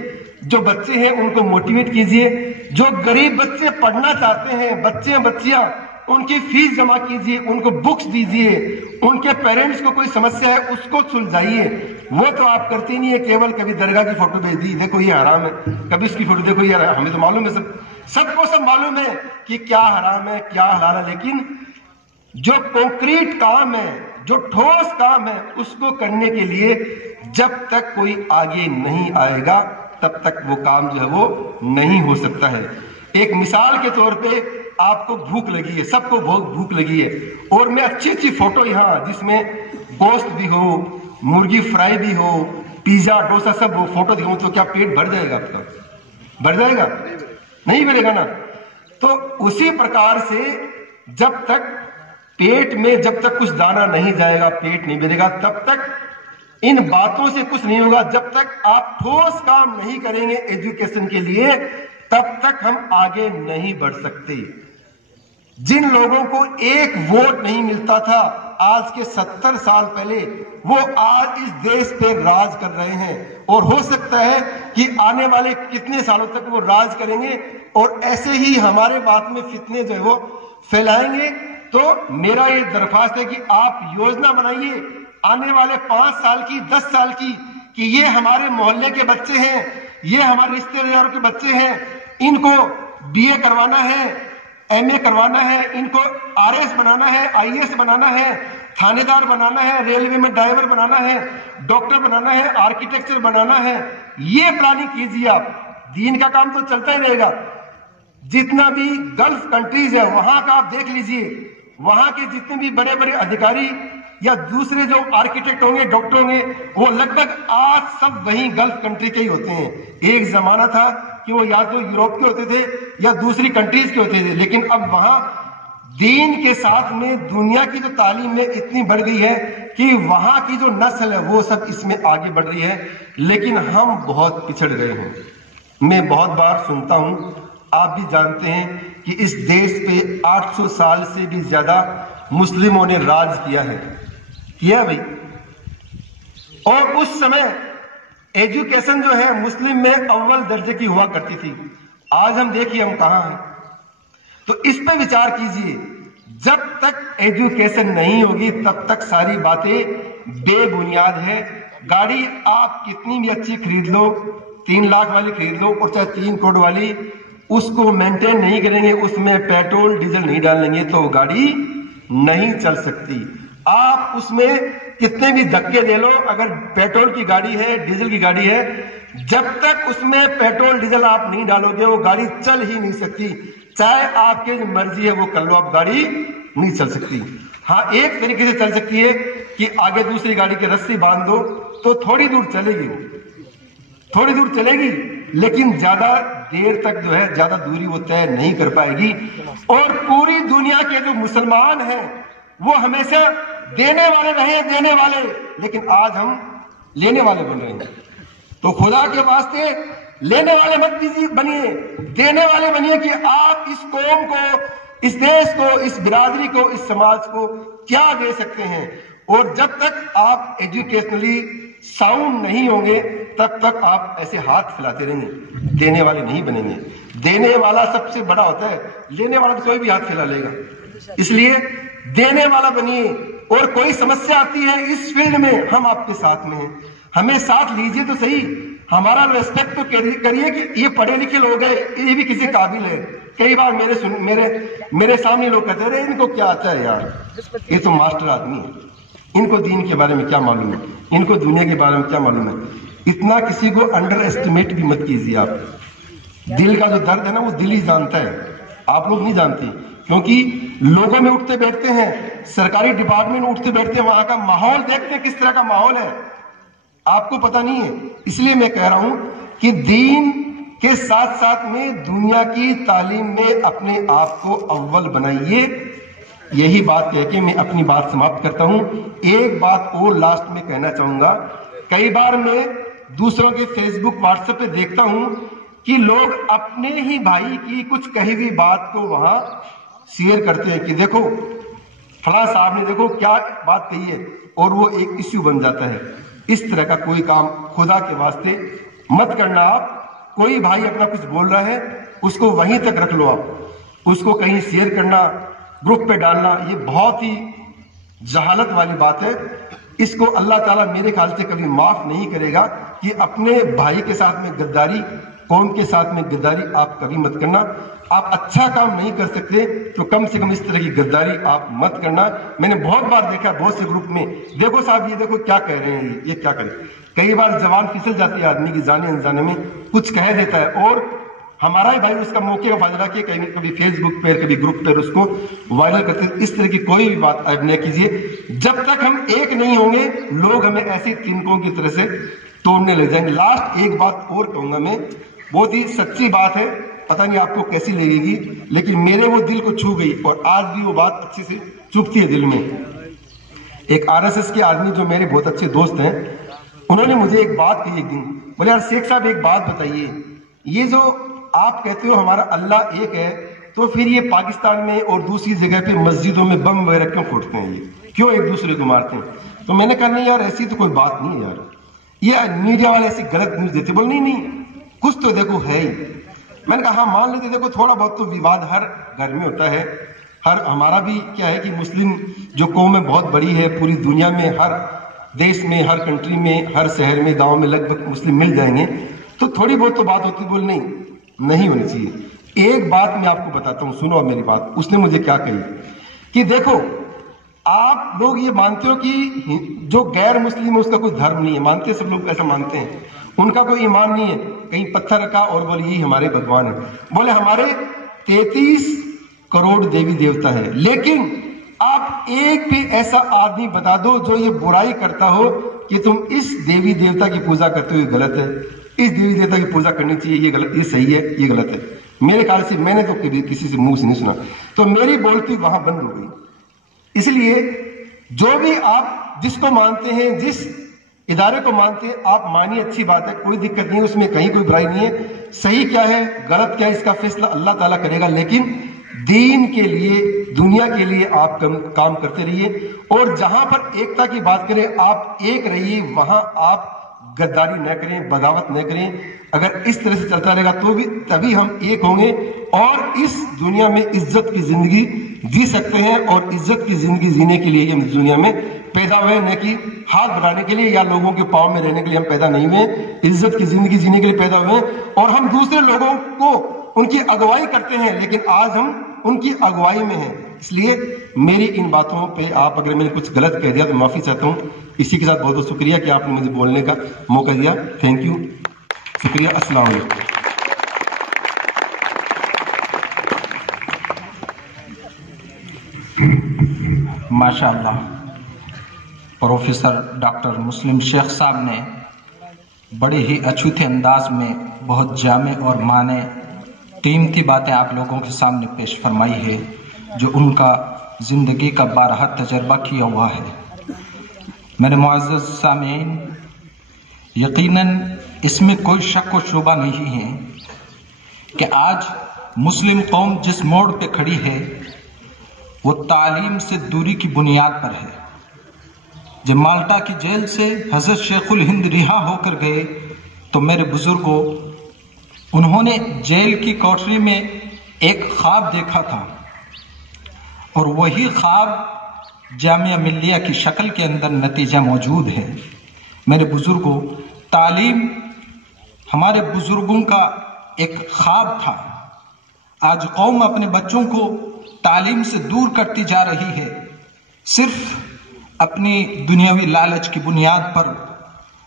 جو بچے ہیں ان کو موٹیویٹ کیجئے. جو غریب بچے پڑھنا چاہتے ہیں، بچے بچیاں، ان کی فیس جمع کیجئے، ان کو بکس دیجئے. ان کے پیرنٹس کو کوئی سمسیا ہے اس کو سلجھائیے. وہ تو آپ کرتے نہیں ہے، کیول کبھی درگاہ کی فوٹو بھیج دی، دیکھو یہ حرام ہے، کبھی اس کی فوٹو دیکھو یہ حرام. ہمیں تو معلوم ہے، سب کو سب معلوم ہے کہ کیا حرام ہے کیا حلال ہے. لیکن جو کنکریٹ کام ہے، جو ٹھوس کام ہے، اس کو کرنے کے لیے جب تک کوئی آگے نہیں آئے گا تب تک وہ کام جو ہے وہ نہیں ہو سکتا ہے. ایک مثال کے طور پہ آپ کو بھوک لگی ہے، سب کو بہت بھوک لگی ہے، اور میں اچھی اچھی فوٹو یہاں جس میں گوشت بھی ہو، مرغی فرائی بھی ہو، پیزا ڈوسا سب وہ فوٹو دکھاؤں تو کیا پیٹ بھر جائے گا آپ کا؟ بھر جائے گا؟ نہیں بھرے گا نا. تو اسی پرکار سے جب تک پیٹ میں جب تک کچھ دانا نہیں جائے گا، پیٹ نہیں بھرے گا، تب تک ان باتوں سے کچھ نہیں ہوگا. جب تک آپ ٹھوس کام نہیں کریں گے ایجوکیشن کے لیے تب تک ہم آگے نہیں بڑھ سکتے. جن لوگوں کو ایک ووٹ نہیں ملتا تھا آج کے 70 سال پہلے، وہ آج اس دیش پہ راج کر رہے ہیں اور ہو سکتا ہے کہ آنے والے کتنے سالوں تک وہ راج کریں گے اور ایسے ہی ہمارے بات میں فتنے جو ہے وہ پھیلائیں گے. تو میرا یہ درخواست ہے کہ آپ یوجنا بنائیے آنے والے 5 سال کی 10 سال کی کہ یہ ہمارے محلے کے بچے ہیں, یہ ہمارے رشتے داروں کے بچے ہیں, ان کو BA کروانا ہے, MA کروانا ہے, ان کو RS بنانا ہے, IAS بنانا ہے, تھانے دار بنانا ہے, ریلوے میں ڈرائیور بنانا ہے, ڈاکٹر بنانا ہے, آرکیٹیکچر بنانا ہے. یہ پلاننگ کیجیے آپ. دین کا کام تو چلتا ہی رہے گا. جتنا بھی گلف کنٹریز ہے وہاں کا آپ دیکھ لیجئے, وہاں کے جتنے بھی بڑے بڑے ادھیکاری یا دوسرے جو آرکیٹیکٹ ہوں گے, ڈاکٹر ہوں گے, وہ لگ بھگ آج سب وہیں گلف کنٹری کے ہی ہوتے ہیں. ایک زمانہ تھا کہ وہ یا تو یوروپ کے ہوتے تھے یا دوسری کنٹریز کے ہوتے تھے, لیکن اب وہاں دین کے ساتھ میں دنیا کی جو تعلیم میں اتنی بڑھ گئی ہے کہ وہاں کی جو نسل ہے وہ سب اس میں آگے بڑھ رہی ہے, لیکن ہم بہت پچھڑ گئے ہیں. میں بہت بار سنتا ہوں, آپ بھی جانتے ہیں کہ اس دیش پہ 800 سال سے بھی زیادہ مسلموں نے راج کیا ہے بھائی. اور اس سمے ایجوکیشن جو ہے مسلم میں اول درجے کی ہوا کرتی تھی. آج ہم دیکھیے ہم کہاں ہیں. تو اس پہ وچار کیجئے. جب تک ایجوکیشن نہیں ہوگی تب تک ساری باتیں بے بنیاد ہے. گاڑی آپ کتنی بھی اچھی خرید لو, 3 لاکھ والی خرید لو اور چاہے 3 کروڑ والی, اس کو مینٹین نہیں کریں گے, اس میں پیٹرول ڈیزل نہیں ڈالیں گے تو گاڑی نہیں چل سکتی. آپ اس میں کتنے بھی دھکے دے لو, اگر پیٹرول کی گاڑی ہے, ڈیزل کی گاڑی ہے, جب تک اس میں پیٹرول ڈیزل آپ نہیں ڈالو گے وہ گاڑی چل ہی نہیں سکتی. چاہے آپ کی مرضی ہے وہ کر لو, آپ گاڑی نہیں چل سکتی. ہاں ایک طریقے سے چل سکتی ہے کہ آگے دوسری گاڑی کی رسی باندھ دو تو تھوڑی دور چلے گی, تھوڑی دور چلے گی, لیکن زیادہ دیر تک جو ہے زیادہ دوری وہ طے نہیں کر پائے گی. اور پوری دنیا کے جو مسلمان ہیں وہ ہمیشہ دینے والے رہے, دینے والے, لیکن آج ہم لینے والے بن رہے ہیں. تو خدا کے واسطے لینے والے مت بنیے, دینے والے بنیے کہ آپ اس قوم کو, اس دیش کو, اس برادری کو, اس سماج کو کیا دے سکتے ہیں. اور جب تک آپ ایجوکیشنلی ساؤنڈ نہیں ہوں گے تب تک آپ ایسے ہاتھ پھیلاتے رہیں گے, دینے والے نہیں بنیں گے. دینے والا سب سے بڑا ہوتا ہے, لینے والا تو کوئی بھی ہاتھ پھیلا لے گا. اس لیے دینے والا بنیے. اور کوئی سمسیا آتی ہے اس فیلڈ میں ہم آپ کے ساتھ میں ہیں, ہمیں ساتھ لیجئے تو صحیح. ہمارا ریسپیکٹ تو کریے کہ یہ پڑھے لکھے لوگ ہیں, یہ بھی کسی قابل ہے. کئی بار میرے سامنے لوگ کہتے رہے ان کو کیا آتا ہے یار, یہ تو ماسٹر آدمی ہے, ان کو دین کے بارے میں کیا معلوم ہے, ان کو دنیا کے بارے میں کیا معلوم ہے. اتنا کسی کو انڈر ایسٹیمیٹ بھی مت کیجیے. آپ دل کا جو درد ہے نا وہ دل ہی جانتا ہے, آپ لوگ نہیں جانتے. کیونکہ لوگوں میں اٹھتے بیٹھتے ہیں, سرکاری ڈپارٹمنٹ میں اٹھتے بیٹھتے ہیں, وہاں کا ماحول دیکھتے ہیں کس طرح کا ماحول ہے, آپ کو پتہ نہیں ہے. اس لیے میں کہہ رہا ہوں کہ دین کے ساتھ ساتھ میں دنیا کی تعلیم میں اپنے آپ کو اول بنائیے. یہی بات کہہ کے میں اپنی بات سماپت کرتا ہوں. ایک بات اور لاسٹ میں کہنا چاہوں گا. کئی بار میں دوسروں کے فیس بک واٹس ایپ پہ دیکھتا ہوں کہ لوگ اپنے ہی بھائی کی کچھ کہی ہوئی بات کو وہاں شیئر کرتے ہیں کہ دیکھو فلاں صاحب نے دیکھو کیا بات کہی ہے, اور وہ ایک ایشو بن جاتا ہے. اس طرح کا کوئی کام خدا کے واسطے مت کرنا. آپ کوئی بھائی اپنا کچھ بول رہا ہے اس کو وہیں تک رکھ لو, آپ اس کو کہیں شیئر کرنا, گروپ پہ ڈالنا, یہ بہت ہی جہالت والی بات ہے. اس کو اللہ تعالیٰ میرے خیال سے کبھی معاف نہیں کرے گا کہ اپنے بھائی کے ساتھ میں غداری, قوم کے ساتھ میں غداری آپ کبھی مت کرنا. آپ اچھا کام نہیں کر سکتے تو کم سے کم اس طرح کی غداری آپ مت کرنا. میں نے بہت بار دیکھا بہت سے گروپ میں, دیکھو صاحب یہ دیکھو کیا کہہ رہے ہیں, یہ کیا کریں. کئی بار زبان پھسل جاتی ہے آدمی کی, جانے انجانے میں کچھ کہہ دیتا ہے, اور ہمارا ہی بھائی اس کا موقع کا فائدہ کہ کبھی فیس بک پہ کبھی گروپ پہ اس کو وائرل کرتے ہیں. اس طرح کی کوئی بھی بات ایڈ نہ کیجیے. جب تک ہم ایک نہیں ہوں گے لوگ ہمیں ایسی تنکوں کی طرح سے توڑنے لگ جائیں گے. لاسٹ ایک بات اور کہوں گا میں, بہت ہی سچی بات ہے, پتہ نہیں آپ کو کیسی لگے گی, لیکن میرے وہ دل کو چھو گئی اور آج بھی وہ بات اچھے سے چبھتی ہے دل میں. ایک RSS کے آدمی جو میرے بہت اچھے دوست ہیں, انہوں نے مجھے ایک بات کہی ایک دن, بولے یار شیخ صاحب ایک بات بتائیے, یہ جو آپ کہتے ہو ہمارا اللہ ایک ہے, تو پھر یہ پاکستان میں اور دوسری جگہ پہ مسجدوں میں بم وغیرہ کیوں پھوٹتے ہیں, یہ کیوں ایک دوسرے کو مارتے ہیں؟ تو میں نے کہا نہیں یار ایسی تو کوئی بات نہیں ہے یار, یہ میڈیا والے ایسی غلط نیوز دیتے. بول نہیں کچھ تو دیکھو ہے ہی. میں نے کہا ہاں مان لیتے, دیکھو تھوڑا بہت تو وواد ہر گھر میں ہوتا ہے, ہمارا بھی کیا ہے کہ مسلم جو قوم ہے بہت بڑی ہے، پوری دنیا میں ہر دیش میں، ہر کنٹری میں، ہر شہر میں، گاؤں میں لگ بھگ مسلم مل جائیں گے، تو تھوڑی بہت تو بات ہوتی، بول نہیں ہونی چاہیے۔ ایک بات میں آپ کو بتاتا ہوں، سنو اب میری بات۔ اس نے مجھے کیا کہی کہ دیکھو آپ لوگ یہ مانتے ہو کہ جو غیر مسلم ہے اس کا کوئی دھرم نہیں ہے، مانتے ہیں سب لوگ ایسا مانتے ہیں، ان کا کوئی ایمان نہیں ہے، کہیں پتھر رکھا اور بولے یہ ہمارے بھگوان ہیں، بولے ہمارے 33 کروڑ دیوی دیوتا ہے، لیکن آپ ایک بھی ایسا آدمی بتا دو جو یہ برائی کرتا ہو کہ تم اس دیوی دیوتا کی پوجا کرتے ہو، یہ غلط ہے، اس دیوی دیوتا کی پوجا کرنی چاہیے، یہ غلط، یہ صحیح ہے، یہ غلط ہے۔ میرے خیال سے میں نے تو کسی سے منہ سے نہیں سنا، تو میری بولتی وہاں بند ہو گئی۔ اس لیے جو بھی آپ جس کو مانتے ہیں، جس ادارے کو مانتے ہیں، آپ مانیے، اچھی بات ہے، کوئی دقت نہیں ہے، اس میں کہیں کوئی برائی نہیں ہے۔ صحیح کیا ہے غلط کیا ہے اس کا فیصلہ اللہ تعالیٰ کرے گا، لیکن دین کے لیے، دنیا کے لیے آپ کام کرتے رہیے، اور جہاں پر ایکتا کی بات کریں آپ ایک رہیے، وہاں آپ غداری نہ کریں، بغاوت نہ کریں۔ اگر اس طرح سے چلتا رہے گا تو بھی تبھی ہم ایک ہوں گے اور اس دنیا میں عزت کی زندگی جی سکتے ہیں، اور عزت کی زندگی جینے کے لیے ہم دنیا میں پیدا ہوئے، نہ کہ ہاتھ بڑھانے کے لیے یا لوگوں کے پاؤں میں رہنے کے لیے ہم پیدا نہیں ہوئے، عزت کی زندگی جینے کے لیے پیدا ہوئے ہیں۔ اور ہم دوسرے لوگوں کو ان کی اگوائی کرتے ہیں، لیکن آج ہم ان کی اگوائی میں ہیں۔ اس لیے میری ان باتوں پہ آپ اگر میں نے کچھ غلط کہہ دیا تو معافی چاہتا ہوں۔ اسی کے ساتھ بہت بہت شکریہ کہ آپ نے مجھے بولنے کا موقع دیا۔ تھینک یو، شکریہ، السلام علیکم۔ ماشاءاللہ، پروفیسر ڈاکٹر مسلم شیخ صاحب نے بڑے ہی اچھوتے انداز میں بہت جامع اور معنی قیمتی باتیں آپ لوگوں کے سامنے پیش فرمائی ہے، جو ان کا زندگی کا بارہا تجربہ کیا ہوا ہے۔ میرے معزز سامعین، یقیناً اس میں کوئی شک و شبہ نہیں ہے کہ آج مسلم قوم جس موڑ پہ کھڑی ہے وہ تعلیم سے دوری کی بنیاد پر ہے۔ جب مالٹا کی جیل سے حضرت شیخ الہند رہا ہو کر گئے تو میرے بزرگوں، انہوں نے جیل کی کوٹری میں ایک خواب دیکھا تھا، اور وہی خواب جامعہ ملیہ کی شکل کے اندر نتیجہ موجود ہے۔ میرے بزرگوں، تعلیم ہمارے بزرگوں کا ایک خواب تھا۔ آج قوم اپنے بچوں کو تعلیم سے دور کرتی جا رہی ہے، صرف اپنی دنیاوی لالچ کی بنیاد پر،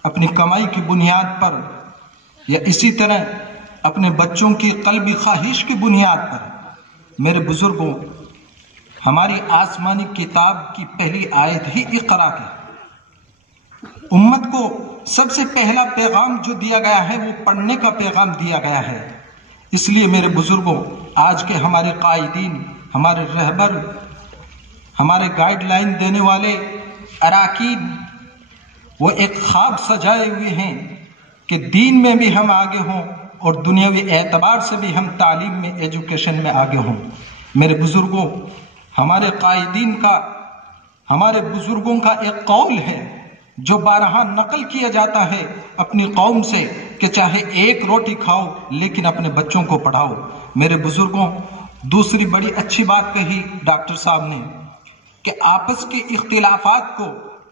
اپنی کمائی کی بنیاد پر، یا اسی طرح اپنے بچوں کی قلبی خواہش کی بنیاد پر۔ میرے بزرگوں، ہماری آسمانی کتاب کی پہلی آیت ہی اقرا کی۔ امت کو سب سے پہلا پیغام جو دیا گیا ہے وہ پڑھنے کا پیغام دیا گیا ہے۔ اس لیے میرے بزرگوں، آج کے ہمارے قائدین، ہمارے رہبر، ہمارے گائیڈ لائن دینے والے اراکین، وہ ایک خواب سجائے ہوئے ہیں کہ دین میں بھی ہم آگے ہوں اور دنیاوی اعتبار سے بھی ہم تعلیم میں، ایجوکیشن میں آگے ہوں۔ میرے بزرگوں، ہمارے قائدین کا، ہمارے بزرگوں کا ایک قول ہے جو بارہا نقل کیا جاتا ہے اپنی قوم سے کہ چاہے ایک روٹی کھاؤ لیکن اپنے بچوں کو پڑھاؤ۔ میرے بزرگوں، دوسری بڑی اچھی بات کہی ڈاکٹر صاحب نے کہ آپس کے اختلافات کو،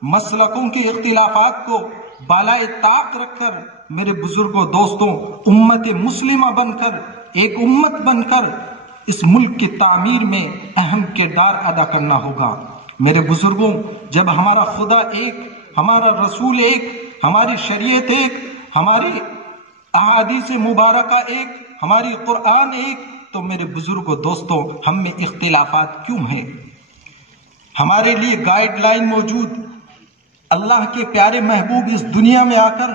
مسلکوں کے اختلافات کو بالائے طاق رکھ کر میرے بزرگوں، دوستوں، امت مسلمہ بن کر، ایک امت بن کر اس ملک کی تعمیر میں اہم کردار ادا کرنا ہوگا۔ میرے بزرگوں، جب ہمارا خدا ایک، ہمارا رسول ایک، ہماری شریعت ایک، ہماری احادیث مبارکہ ایک، ہماری قرآن ایک، تو میرے بزرگوں، دوستوں، ہم میں اختلافات کیوں ہیں؟ ہمارے لیے گائیڈ لائن موجود، اللہ کے پیارے محبوب اس دنیا میں آ کر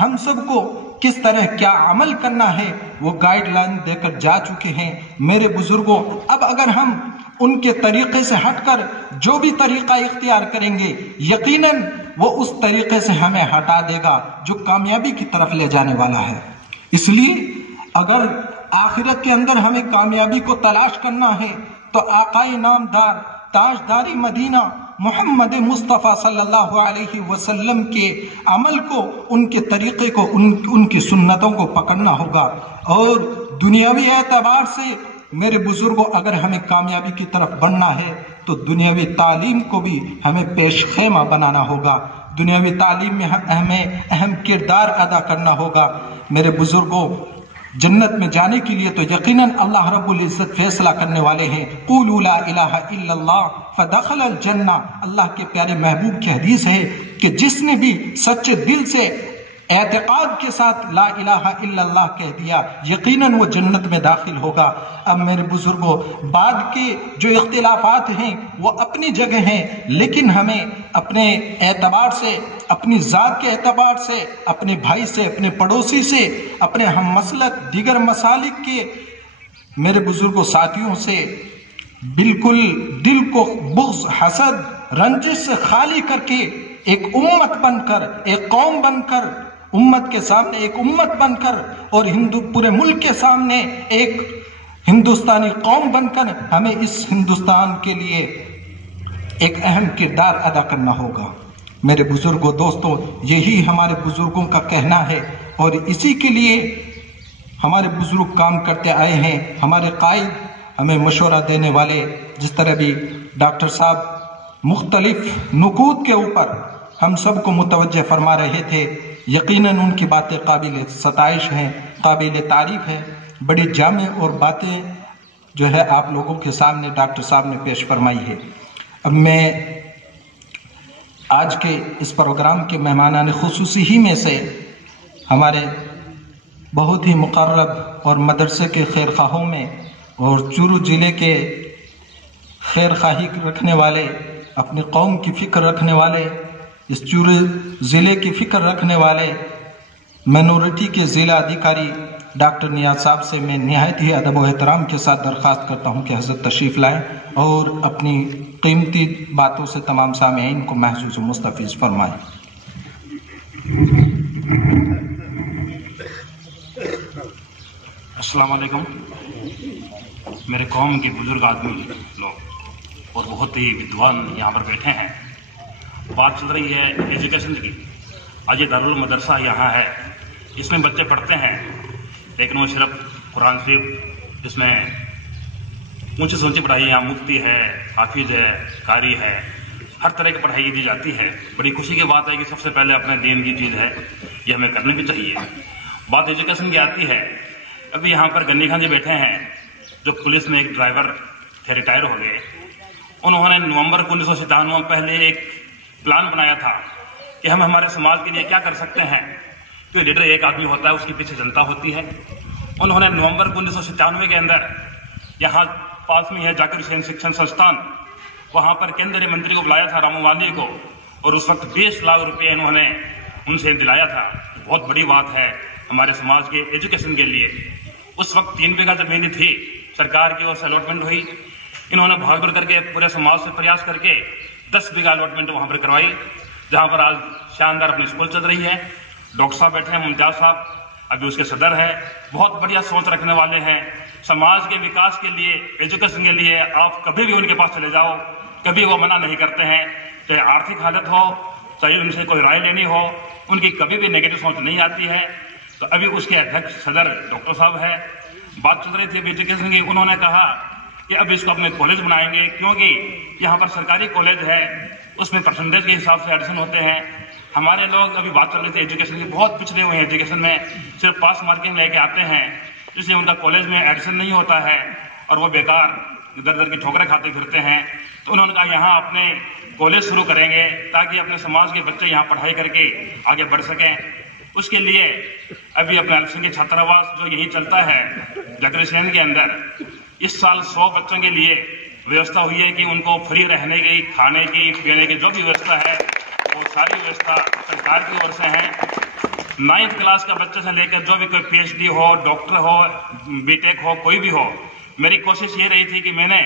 ہم سب کو کس طرح کیا عمل کرنا ہے وہ گائیڈ لائن دے کر جا چکے ہیں۔ میرے بزرگوں، اب اگر ہم ان کے طریقے سے ہٹ کر جو بھی طریقہ اختیار کریں گے، یقیناً وہ اس طریقے سے ہمیں ہٹا دے گا جو کامیابی کی طرف لے جانے والا ہے۔ اس لیے اگر آخرت کے اندر ہمیں کامیابی کو تلاش کرنا ہے تو آقائے نامدار، تاجداری مدینہ محمد مصطفیٰ صلی اللہ علیہ وسلم کے عمل کو، ان کے طریقے کو، ان کی سنتوں کو پکڑنا ہوگا، اور دنیاوی اعتبار سے میرے بزرگوں اگر ہمیں کامیابی کی طرف بڑھنا ہے تو دنیاوی تعلیم کو بھی ہمیں پیش خیمہ بنانا ہوگا، دنیاوی تعلیم میں ہمیں اہم کردار ادا کرنا ہوگا۔ میرے بزرگوں، جنت میں جانے کے لیے تو یقیناً اللہ رب العزت فیصلہ کرنے والے ہیں۔ قولوا لا الہ الا اللہ فدخل الجنہ، اللہ کے پیارے محبوب کی حدیث ہے کہ جس نے بھی سچے دل سے اعتقاد کے ساتھ لا الہ الا اللہ کہہ دیا یقیناً وہ جنت میں داخل ہوگا۔ اب میرے بزرگوں، بعد کے جو اختلافات ہیں وہ اپنی جگہ ہیں، لیکن ہمیں اپنے اعتبار سے، اپنی ذات کے اعتبار سے، اپنے بھائی سے، اپنے پڑوسی سے، اپنے ہم مسلک دیگر مسالک کے میرے بزرگوں ساتھیوں سے بالکل دل کو بغض، حسد، رنجش سے خالی کر کے ایک امت بن کر، ایک قوم بن کر، امت کے سامنے ایک امت بن کر اور پورے ملک کے سامنے ایک ہندوستانی قوم بن کر ہمیں اس ہندوستان کے لیے ایک اہم کردار ادا کرنا ہوگا۔ میرے بزرگوں، دوستوں، یہی ہمارے بزرگوں کا کہنا ہے اور اسی کے لیے ہمارے بزرگ کام کرتے آئے ہیں۔ ہمارے قائد ہمیں مشورہ دینے والے، جس طرح بھی ڈاکٹر صاحب مختلف نقود کے اوپر ہم سب کو متوجہ فرما رہے تھے، یقیناً ان کی باتیں قابل ستائش ہیں، قابل تعریف ہیں۔ بڑی جامع اور باتیں جو ہے آپ لوگوں کے سامنے ڈاکٹر صاحب نے پیش فرمائی ہے۔ اب میں آج کے اس پروگرام کے مہمانان خصوصی ہی میں سے ہمارے بہت ہی مقرب اور مدرسے کے خیر خواہوں میں اور چورو ضلع کے خیر خواہی رکھنے والے، اپنی قوم کی فکر رکھنے والے، اس چورو ضلع کی فکر رکھنے والے مائنورٹی کے ضلع ادھیکاری ڈاکٹر نیاز صاحب سے میں نہایت ہی ادب و احترام کے ساتھ درخواست کرتا ہوں کہ حضرت تشریف لائیں اور اپنی قیمتی باتوں سے تمام سامعین کو محظوظ و مستفیض فرمائیں۔ السلام علیکم۔ میرے قوم کے بزرگ آدمی لوگ اور بہت ہی ودوان یہاں پر بیٹھے ہیں۔ بات چل رہی ہے ایجوکیشن کی۔ آج یہ دارالمدرسہ یہاں ہے، اس میں بچے پڑھتے ہیں، لیکن وہ صرف قرآن شریف، جس میں اونچی سے اونچی پڑھائی یہاں مفتی ہے، حافظ ہے، قاری ہے، ہر طرح کی پڑھائی دی جاتی ہے۔ بڑی خوشی کی بات ہے کہ سب سے پہلے اپنے دین کی چیز ہے، یہ ہمیں کرنی بھی چاہیے۔ بات ایجوکیشن کی آتی ہے، ابھی یہاں پر گنی خان جی بیٹھے ہیں جو پولیس میں ایک ڈرائیور تھے، ریٹائر ہو گئے۔ انہوں نے نومبر 1997 میں پہلے ایک پلان بنایا تھا کہ ہم ہمارے سماج کے لیے کیا کر سکتے ہیں، کہ لیڈر ایک آدمی ہوتا ہے، اس کے پیچھے جنتا ہوتی ہے۔ انہوں نے نومبر 1997 کے اندر یہاں پاس میں ہے ذاکر حسین شکشن سنستھان، وہاں پر کیندری منتری کو بلایا تھا، رامو والی کو، اور اس وقت 20 لاکھ روپے انہوں نے ان سے دلایا تھا۔ بہت بڑی بات ہے ہمارے سماج کے ایجوکیشن کے لیے۔ اس وقت 3 بیگھہ زمین تھی، سرکار کی اور سے الاٹمنٹ ہوئی، انہوں نے بھاگ بڑھ کر کے پورے سماج سے پریاس کر کے 10 بیگھہ الاٹمنٹ وہاں پر کروائی، جہاں پر آج شاندار اپنی اسکول چل رہی ہے۔ ڈاکٹر صاحب بیٹھے ہیں، ممتاز صاحب ابھی اس کے صدر ہے، بہت بڑھیا سوچ رکھنے والے ہیں۔ سماج کے وکاس کے لیے، ایجوکیشن کے لیے آپ کبھی بھی ان کے پاس چلے جاؤ، کبھی وہ منع نہیں کرتے ہیں، چاہے آرتھک حالت ہو، چاہے ان سے کوئی رائے لینی ہو، ان کی کبھی بھی نیگیٹو سوچ نہیں آتی ہے۔ تو ابھی اس کے ادھیکش صدر ڈاکٹر صاحب ہے، بات چل رہی تھی ابھی ایجوکیشن کی، انہوں نے کہا کہ اب اس کو اپنے کالج بنائیں گے، کیونکہ یہاں پر سرکاری کالج ہے، اس میں پرسنٹیج کے حساب سے ایڈمیشن ہوتے ہیں۔ ہمارے لوگ ابھی بات چل رہی تھی ایجوکیشن کی، بہت پچھڑے ہوئے ہیں ایجوکیشن میں، صرف پاس مارکنگ لے کے آتے ہیں، اس لیے ان کا کالج میں ایڈمیشن نہیں ہوتا ہے اور وہ بیکار ادھر ادھر کی ٹھوکریں کھاتے پھرتے ہیں۔ تو انہوں نے کہا یہاں اپنے کالج شروع کریں گے تاکہ اپنے سماج کے بچے یہاں پڑھائی کر کے آگے بڑھ سکیں۔ اس کے لیے ابھی اپنے الفسن کے چھاتر آواس جو یہی چلتا ہے ذاکر حسین کے اندر، اس سال 100 بچوں کے لیے ویوستھا ہوئی ہے کہ ان کو فری رہنے کی، کھانے کی، پینے کی جو بھی ویوستھا ہے وہ ساری ویوستھا سرکار کی اور سے ہیں۔ 9th کلاس کا بچے سے لے کر جو بھی کوئی PhD ہو، ڈاکٹر ہو، B.Tech ہو، کوئی بھی ہو، میری کوشش یہ رہی تھی کہ میں نے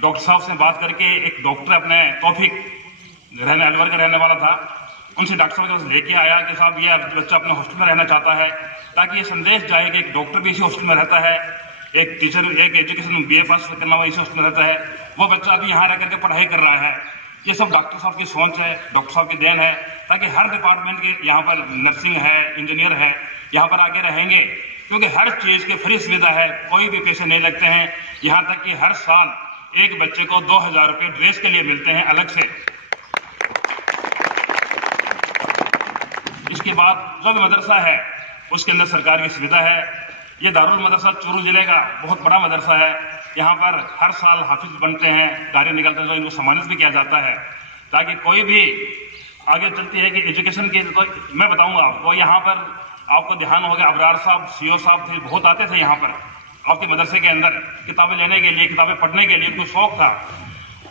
ڈاکٹر صاحب سے بات کر کے ایک ڈاکٹر اپنے توفیق الور کا رہنے والا تھا، ان سے ڈاکٹر صاحب لے کے آیا کہ صاحب یہ بچہ اپنے ہاسٹل میں رہنا چاہتا ہے، تاکہ یہ سندیش جائے کہ ایک ڈاکٹر بھی اسی ہاسٹل میں رہتا ہے، ایک ٹیچر، ایک ایجوکیشن BA فرسٹ کرنا ہوا اسی ہاسٹل میں رہتا ہے، وہ بچہ ابھی یہاں رہ کر کے پڑھائی کر رہا ہے۔ یہ سب ڈاکٹر صاحب کی سوچ ہے، ڈاکٹر صاحب کی دین ہے، تاکہ ہر ڈپارٹمنٹ کے یہاں پر نرسنگ ہے، انجینئر ہے، یہاں پر آگے رہیں گے کیونکہ ہر چیز کی فری سویدھا ہے، کوئی بھی پیسے نہیں لگتے ہیں، یہاں تک کہ ہر سال ایک بچے کو 2000 روپے ڈریس کے لیے ملتے ہیں الگ سے۔ اس کے بعد جو بھی مدرسہ ہے اس کے اندر سرکار کی سویدھا ہے۔ یہ دارالمدرسہ چورو ضلع کا بہت بڑا مدرسہ ہے، یہاں پر ہر سال حافظ بنتے ہیں، گاڑی نکلتے ہیں، ان کو سمانت بھی کیا جاتا ہے تاکہ کوئی بھی آگے چلتی ہے کہ ایجوکیشن کی میں بتاؤں گا آپ کو، یہاں پر آپ کو دھیان ہوگا ابرار صاحب CO صاحب تھے، بہت آتے تھے یہاں پر آپ کے مدرسے کے اندر کتابیں لینے کے لیے، کتابیں پڑھنے کے لیے، ان کو شوق تھا۔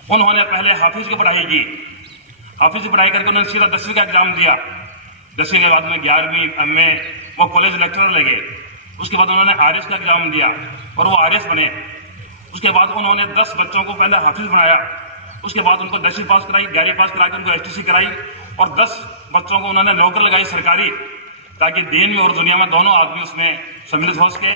انہوں نے پہلے حافظ کی پڑھائی کی، حافظ کی پڑھائی کر کے انہوں نے سیدھا 10ویں کا ایگزام دیا، 10ویں کے بعد میں 11ویں میں وہ کالج لیکچرر لگے، اس کے بعد انہوں نے RS کا ایگزام دیا اور وہ RS بنے۔ اس کے بعد انہوں نے 10 بچوں کو پہلے حافظ بنایا، اس کے بعد ان کو 10ویں پاس کرائی، 11ویں پاس کرا کے ان کو STC کرائی اور 10 بچوں کو انہوں نے نوکر لگائی سرکاری، تاکہ دین میں اور دنیا میں دونوں آدمی اس میں سملت ہو سکے۔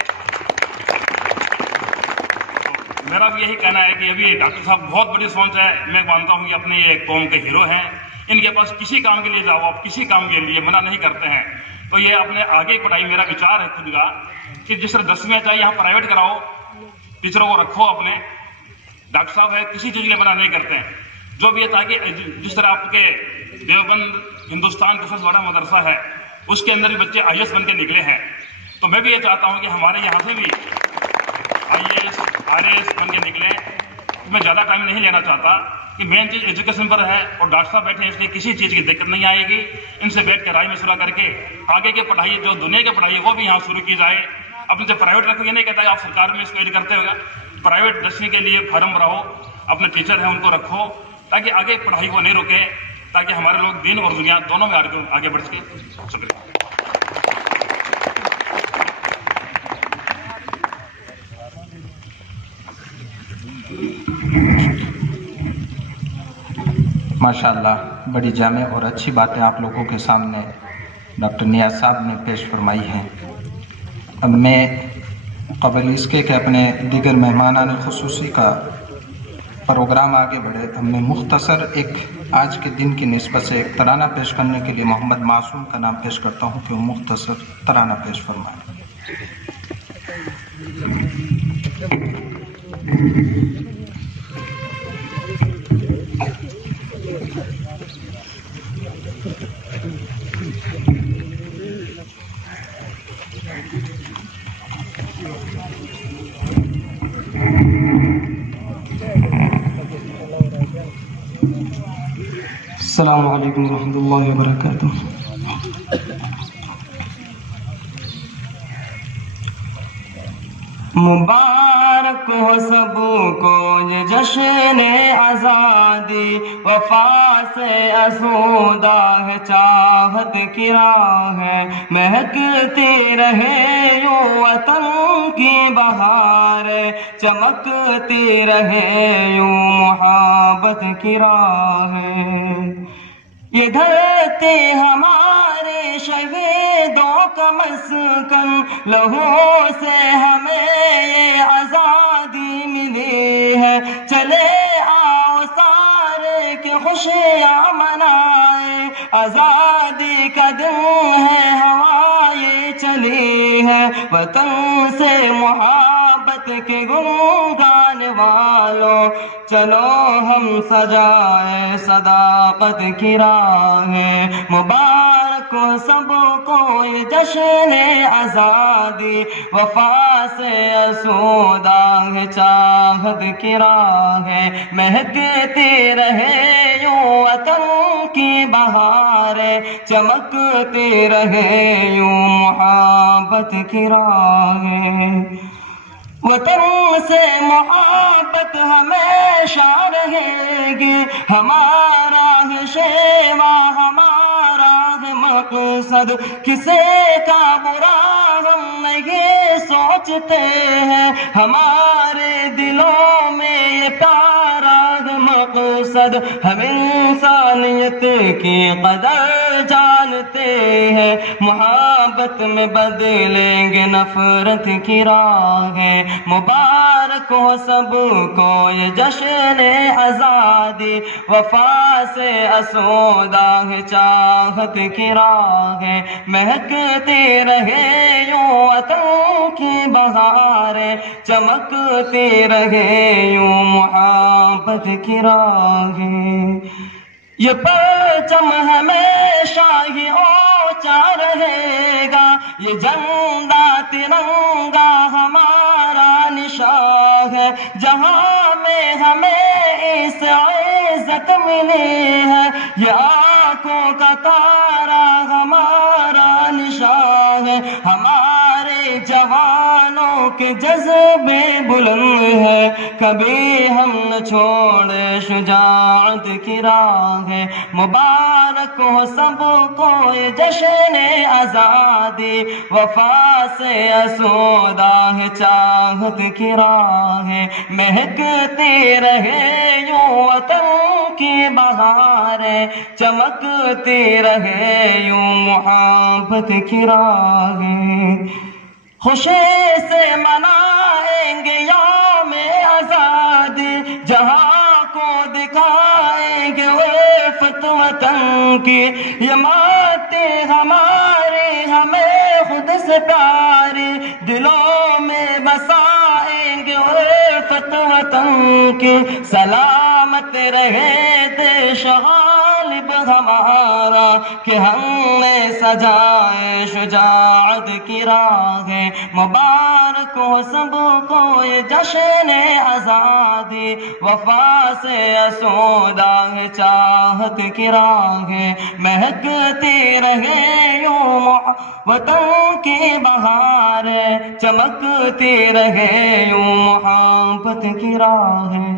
میرا بھی یہی کہنا ہے کہ ابھی ڈاکٹر صاحب بہت بڑی سوچ ہے، میں مانتا ہوں کہ اپنے یہ قوم کے ہیرو ہیں، ان کے پاس کسی کام کے لیے جاؤ، آپ کسی کام کے لیے منع نہیں کرتے ہیں، تو یہ اپنے آگے پڑھائی، میرا وچار ہے خود کا کہ جس طرح 10ویں چاہیے یہاں پرائیویٹ کراؤ، ٹیچروں کو رکھو اپنے، ڈاکٹر صاحب ہے کسی چیز کے لیے منع نہیں کرتے ہیں، جو بھی ہے تاکہ جس طرح آپ کے دیوبند ہندوستان کا سب سے بڑا مدرسہ ہے اس کے اندر بھی بچے IAS بن کے نکلے ہیں، تو میں بھی یہ چاہتا ہوں کہ ہمارے یہاں سے بھی IAS RAS بن کے نکلیں۔ میں زیادہ ٹائم نہیں لینا چاہتا کہ مین چیز ایجوکیشن پر ہے اور ڈاکٹر صاحب بیٹھے ہیں، اس لیے کسی چیز کی دقت نہیں آئے گی، ان سے بیٹھ کے رائے مشورہ کر کے آگے کی پڑھائی جو دنیا کی پڑھائی ہے وہ بھی یہاں شروع کی جائے۔ اپنے جو پرائیویٹ رکھو، یہ نہیں کہتا کہ آپ سرکار میں اس کو ایڈ کرتے ہوگا، پرائیویٹ 10ویں کے لیے فارم بھراؤ، اپنے ٹیچر ہیں ان کو رکھو تاکہ آگے پڑھائی کو نہیں روکے، تاکہ ہمارے لوگ دین اور دنیا دونوں میں آگے بڑھ سکے۔ شکریہ۔ ماشاءاللہ بڑی جامع اور اچھی باتیں آپ لوگوں کے سامنے ڈاکٹر نیاز صاحب نے پیش فرمائی ہیں۔ اب میں قبل اس کے کہ اپنے دیگر مہمانان خصوصی کا پروگرام آگے بڑھے، اب میں مختصر ایک آج کے دن کی نسبت سے ایک ترانہ پیش کرنے کے لیے محمد معصوم کا نام پیش کرتا ہوں کہ وہ مختصر ترانہ پیش فرمائیں۔ السلام علیکم ورحمۃ اللہ وبرکاتہ۔ مبارک ہو سب کو یہ جشن آزادی، وفا سے آسودہ ہے چاہت کی راہ ہے، مہکتی رہے یوں وطن کی بہار، چمکتی رہے یوں محبت کی راہ ہے۔ یہ دھرتی ہمارے شہیدوں کا مسکن، لہو سے ہمیں یہ آزادی ملی ہے، چلے آؤ سارے کہ خوشیاں منائیں، آزادی کا دن ہے ہوائیں چلی ہے، وطن سے محبت کے گنگان والوں چلو ہم سجائے صداقت کی راہ ہے۔ مبارک ہو سب کو یہ جشن آزادی، وفا سے آسودہ ہے چاہت کی راہ ہے، مہکتی رہے یوں وطن کی بہار، چمکتی رہے یوں محبت کی راہ ہے۔ وطن سے محبت ہمیشہ رہے گی، ہمارا ہے شیوا، ہمارا ہے مقصد، کسی کا برا ہم نہیں سوچتے ہیں، ہمارے دلوں میں یہ پیارا ہے مقصد، ہم انسان انسانیت کی قدر جانتے ہیں، محبت میں بدلیں گے نفرت کی راہیں، مبارک ہو سب کو یہ جشن آزادی، وفا سے آسودہ ہے چاہت کی راہیں، مہکتی رہے یوں وطن کی بہاریں، چمکتی رہے یوں محبت کی راہیں، یہ پرچم ہمیشہ ہی اونچا رہے گا، یہ جھنڈا ترنگا ہمارا نشان ہے، جہاں میں ہمیں اس عزت ملی ہے، یہ آنکھوں کا تارا ہمارا نشان ہے، ہمارے جوانوں کے جذبے بلند ہے، کبھی ہم نہ چھوڑے شجاعت کی راہیں، مبارک ہو سب کو یہ جشن آزادی، وفا سے آسودہ ہے چاہت کی راہیں، مہکتی رہے یوں وطن کی بہاریں، چمکتی رہے یوں محبت کی راہیں، خوشی سے منائیں گے یوم آزادی، جہاں کو دکھائیں گے عفت وطن کی، یہ ماتے ہماری ہمیں خود سے پیاری، دلوں میں بسائیں گے عفت وطن کی، سلامت رہے دیش غالب ہمارا، کہ ہم نے سجائے شجاعت کی راہیں، مبارک ہو سب کو یہ جشن آزادی، وفا سے آسودہ ہے چاہت کی راہیں، مہکتی رہے یوں وطن کی بہاریں، چمکتی رہے یوں محبت کی راہیں۔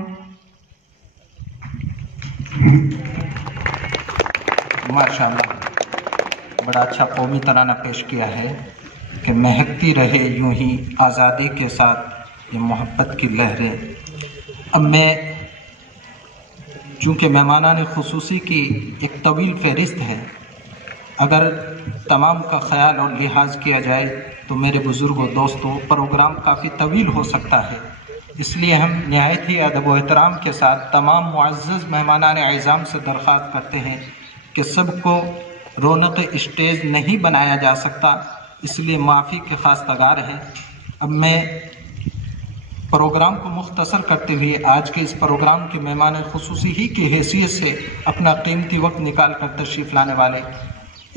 ماشاءاللہ، بڑا اچھا قومی ترانہ پیش کیا ہے کہ مہکتی رہے یوں ہی آزادی کے ساتھ یہ محبت کی لہریں۔ اب میں چونکہ مہمانان خصوصی کی ایک طویل فہرست ہے، اگر تمام کا خیال اور لحاظ کیا جائے تو میرے بزرگوں دوستوں پروگرام کافی طویل ہو سکتا ہے، اس لیے ہم نہایت ہی ادب و احترام کے ساتھ تمام معزز مہمانان اعظام سے درخواست کرتے ہیں کہ سب کو رونق اسٹیج نہیں بنایا جا سکتا، اس لیے معافی کے خواستگار ہیں۔ اب میں پروگرام کو مختصر کرتے ہوئے آج کے اس پروگرام کے مہمان خصوصی ہی کی حیثیت سے اپنا قیمتی وقت نکال کر تشریف لانے والے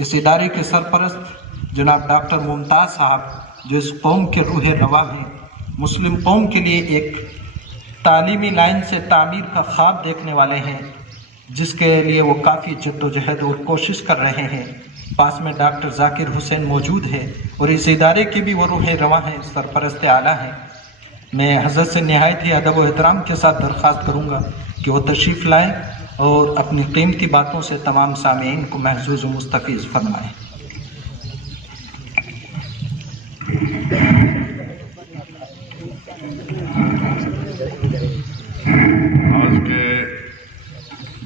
اس ادارے کے سرپرست جناب ڈاکٹر ممتاز صاحب، جو اس قوم کے روح رواں ہیں، مسلم قوم کے لیے ایک تعلیمی لائن سے تعمیر کا خواب دیکھنے والے ہیں، جس کے لیے وہ کافی جد و جہد اور کوشش کر رہے ہیں۔ پاس میں ڈاکٹر ذاکر حسین موجود ہے اور اس ادارے کے بھی وہ روح رواں ہیں، سرپرست اعلیٰ ہیں۔ میں حضرت سے نہایت ہی ادب و احترام کے ساتھ درخواست کروں گا کہ وہ تشریف لائیں اور اپنی قیمتی باتوں سے تمام سامعین کو محظوظ و مستفیض فرمائیں۔ آج کے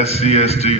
SC, ST,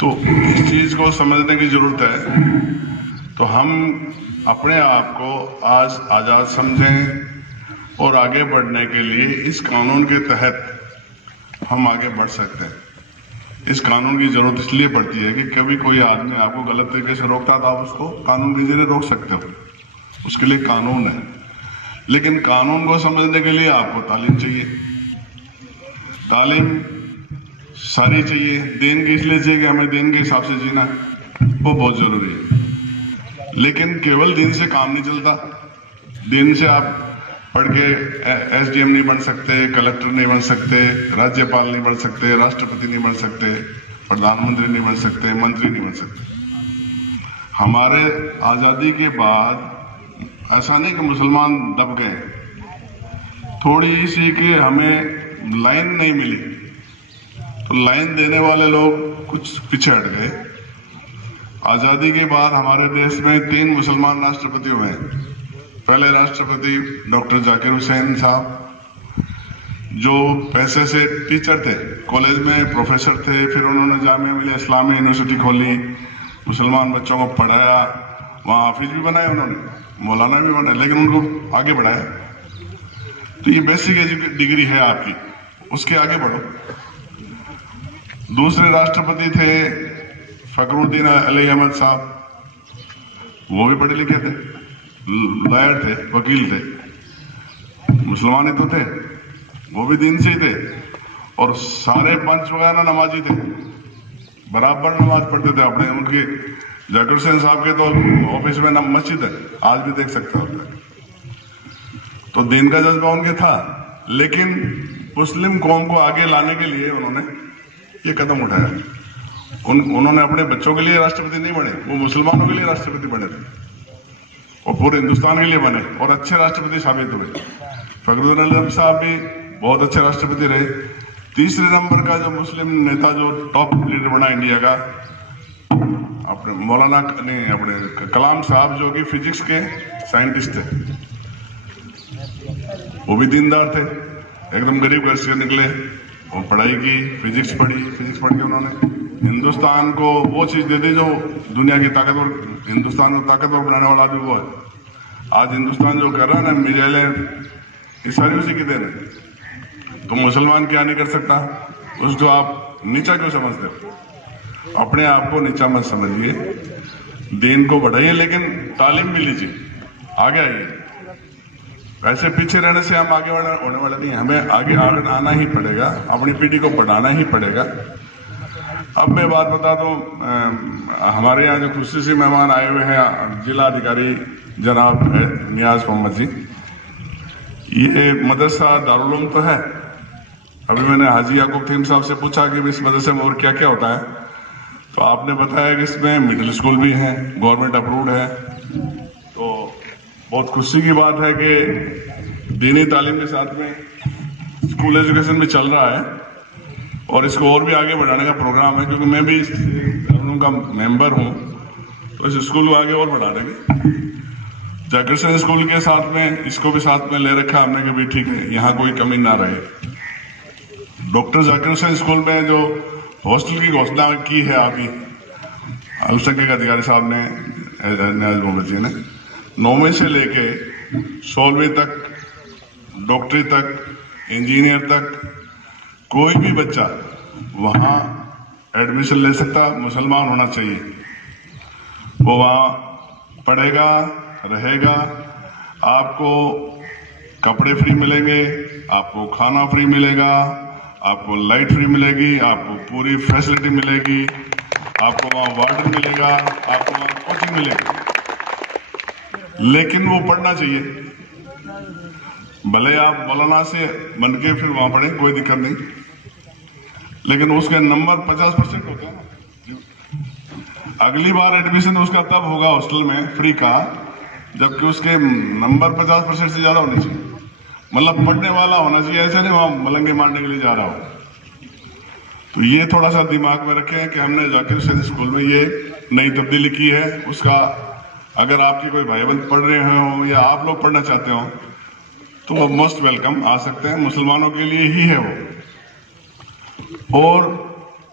تو اس چیز کو سمجھنے کی ضرورت ہے. تو ہم اپنے آپ کو آج آزاد سمجھیں اور آگے بڑھنے کے لیے اس قانون کے تحت ہم آگے بڑھ سکتے ہیں. اس قانون کی ضرورت اس لیے پڑتی ہے کہ کبھی کوئی آدمی آپ کو غلط طریقے سے روکتا تھا، آپ اس کو قانون کے ذریعے روک سکتے ہو، اس کے لیے قانون ہے. لیکن قانون کو سمجھنے کے لیے آپ کو تعلیم چاہیے. تعلیم ساری چاہیے. دین کی اس لیے چاہیے کہ ہمیں دین کے حساب سے جینا ہے، وہ بہت ضروری ہے. لیکن کیول دین سے کام نہیں چلتا. دین سے آپ پڑھ کے ایس ڈی ایم نہیں بن سکتے، کلکٹر نہیں بن سکتے، راجیہ پال نہیں بن سکتے، راشٹرپتی نہیں بن سکتے، پردھان منتری نہیں بن سکتے، منتری نہیں بن سکتے. ہمارے آزادی کے بعد ایسا نہیں کہ مسلمان دب گئے، تھوڑی سی کہ ہمیں لائن نہیں ملی تو لائن دینے والے لوگ کچھ پیچھے ہٹ گئے. آزادی کے بعد ہمارے دیش میں 3 مسلمان راشٹرپتی ہوئے ہیں. پہلے راشٹرپتی ڈاکٹر ذاکر حسین صاحب جو پیسے سے ٹیچر تھے، کالج میں پروفیسر تھے، پھر انہوں نے جامعہ ملیہ اسلامیہ یونیورسٹی کھولی، مسلمان بچوں کو پڑھایا، وہاں حافظ بھی بنائے انہوں نے، مولانا بھی بنائے، لیکن ان کو آگے بڑھایا. تو یہ بیسک ڈگری ہے آپ کی، اس کے آگے بڑھو. دوسرے راشٹرپتی تھے فخر الدین علی احمد صاحب، وہ بھی پڑھے لکھے تھے، لائر تھے، وکیل تھے، مسلمان ہی تو تھے، وہ بھی دین سے ہی تھے، اور سارے پنچ وغیرہ نمازی تھے، برابر نماز پڑھتے تھے اپنے. ان کے ذاکر حسین صاحب کے تو آفس میں مسجد ہے، آج بھی دیکھ سکتے ہوتے ہیں. تو دین کا جذبہ ان کے تھا. لیکن مسلم قوم کو آگے لانے کے لیے انہوں نے یہ قدم اٹھایا. انہوں نے اپنے بچوں کے لیے راشٹرپتی نہیں بنے، وہ مسلمانوں کے لیے راشٹرپتی بنے تھے اور پورے ہندوستان کے لیے بنے اور اچھے راشٹرپتی ثابت ہوئے. فخر الدین علی صاحب بھی بہت اچھے راشٹرپتی رہے. تیسرے نمبر کا جو مسلم نیتا جو ٹاپ لیڈر بنا انڈیا کا، اپنے مولانا نہیں اپنے کلام صاحب جو کہ فزکس کے سائنٹسٹ تھے، وہ بھی دیندار تھے، ایک دم غریب گھر سے نکلے، وہ پڑھائی کی، فزکس پڑھ کے انہوں نے ہندوستان کو وہ چیز دے دی جو دنیا کی طاقتور، ہندوستان کو طاقتور بنانے والا بھی وہ ہے. آج ہندوستان جو کر رہا ہے نا میزائلیں، یہ ساری اسی کی دین ہے. تو مسلمان کیا نہیں کر سکتا، اس کو آپ نیچا کیوں سمجھتے ہو؟ اپنے آپ کو نیچا مت سمجھیے، دین کو بڑھائیے، لیکن تعلیم بھی لیجیے، آگے آئیے. ایسے پیچھے رہنے سے ہم آگے ہونے والے نہیں، ہمیں آگے آنا ہی پڑے گا، اپنی پیڑھی کو پڑھانا ہی پڑے گا. اب میں بات بتا دوں، ہمارے یہاں جو خصوصی مہمان آئے ہوئے ہیں، ضلع ادھیکاری جناب نیاز محمد جی، یہ مدرسہ دارالعلوم تو ہے. ابھی میں نے حاجی یعقوب تھیم صاحب سے پوچھا کہ اس مدرسے میں اور کیا کیا ہوتا ہے، تو آپ نے بتایا کہ اس میں مڈل اسکول بھی ہے، گورنمنٹ اپروڈ ہے. تو بہت خوشی کی بات ہے کہ دینی تعلیم کے ساتھ میں اسکول ایجوکیشن بھی چل رہا ہے، اور اس کو اور بھی آگے بڑھانے کا پروگرام ہے، کیونکہ میں بھی اس کا ممبر ہوں. تو اس اسکول کو آگے اور بڑھا دیں گے. ذاکر حسین اسکول کے ساتھ میں اس کو بھی ساتھ میں لے رکھا ہم نے کہ بھی ٹھیک ہے، یہاں کوئی کمی نہ رہے. ڈاکٹر ذاکر حسین اسکول میں جو ہاسٹل کی گھوشنا کی ہے آپ کی السنکھیک ادھیکاری صاحب نے، نیاز محمد جی نے، 9ویں سے لے کے 16ویں تک، ڈاکٹری تک، انجینئر تک، کوئی بھی بچہ وہاں ایڈمیشن لے سکتا، مسلمان ہونا چاہیے. وہ وہاں پڑھے گا، رہے گا، آپ کو کپڑے فری ملیں گے، آپ کو کھانا فری ملے گا، آپ کو لائٹ فری ملے گی، آپ کو پوری فیسلٹی ملے گی، آپ کو وہاں وارڈن ملے گا، آپ کو وہاں کوچنگ ملے گی. لیکن وہ پڑھنا چاہیے. بھلے آپ مولانا سے بن کے پھر وہاں پڑھیں، کوئی دقت نہیں، لیکن اس کے نمبر 50% ہوتے ہیں. اگلی بار ایڈمیشن اس کا تب ہوگا ہاسٹل میں فری کا جبکہ اس کے نمبر 50% سے زیادہ ہونے چاہیے. مطلب پڑھنے والا ہونا چاہیے، ایسے نہیں وہاں ملنگے مارنے کے لیے جا رہا ہو. تو یہ تھوڑا سا دماغ میں رکھیں کہ ہم نے ذاکر حسین اسکول میں یہ نئی تبدیلی کی ہے. اس کا اگر آپ کے کوئی بھائی بہن پڑھ رہے ہوں یا آپ لوگ پڑھنا چاہتے ہوں تو وہ موسٹ ویلکم، آ سکتے ہیں. مسلمانوں کے لیے ہی ہے وہ. اور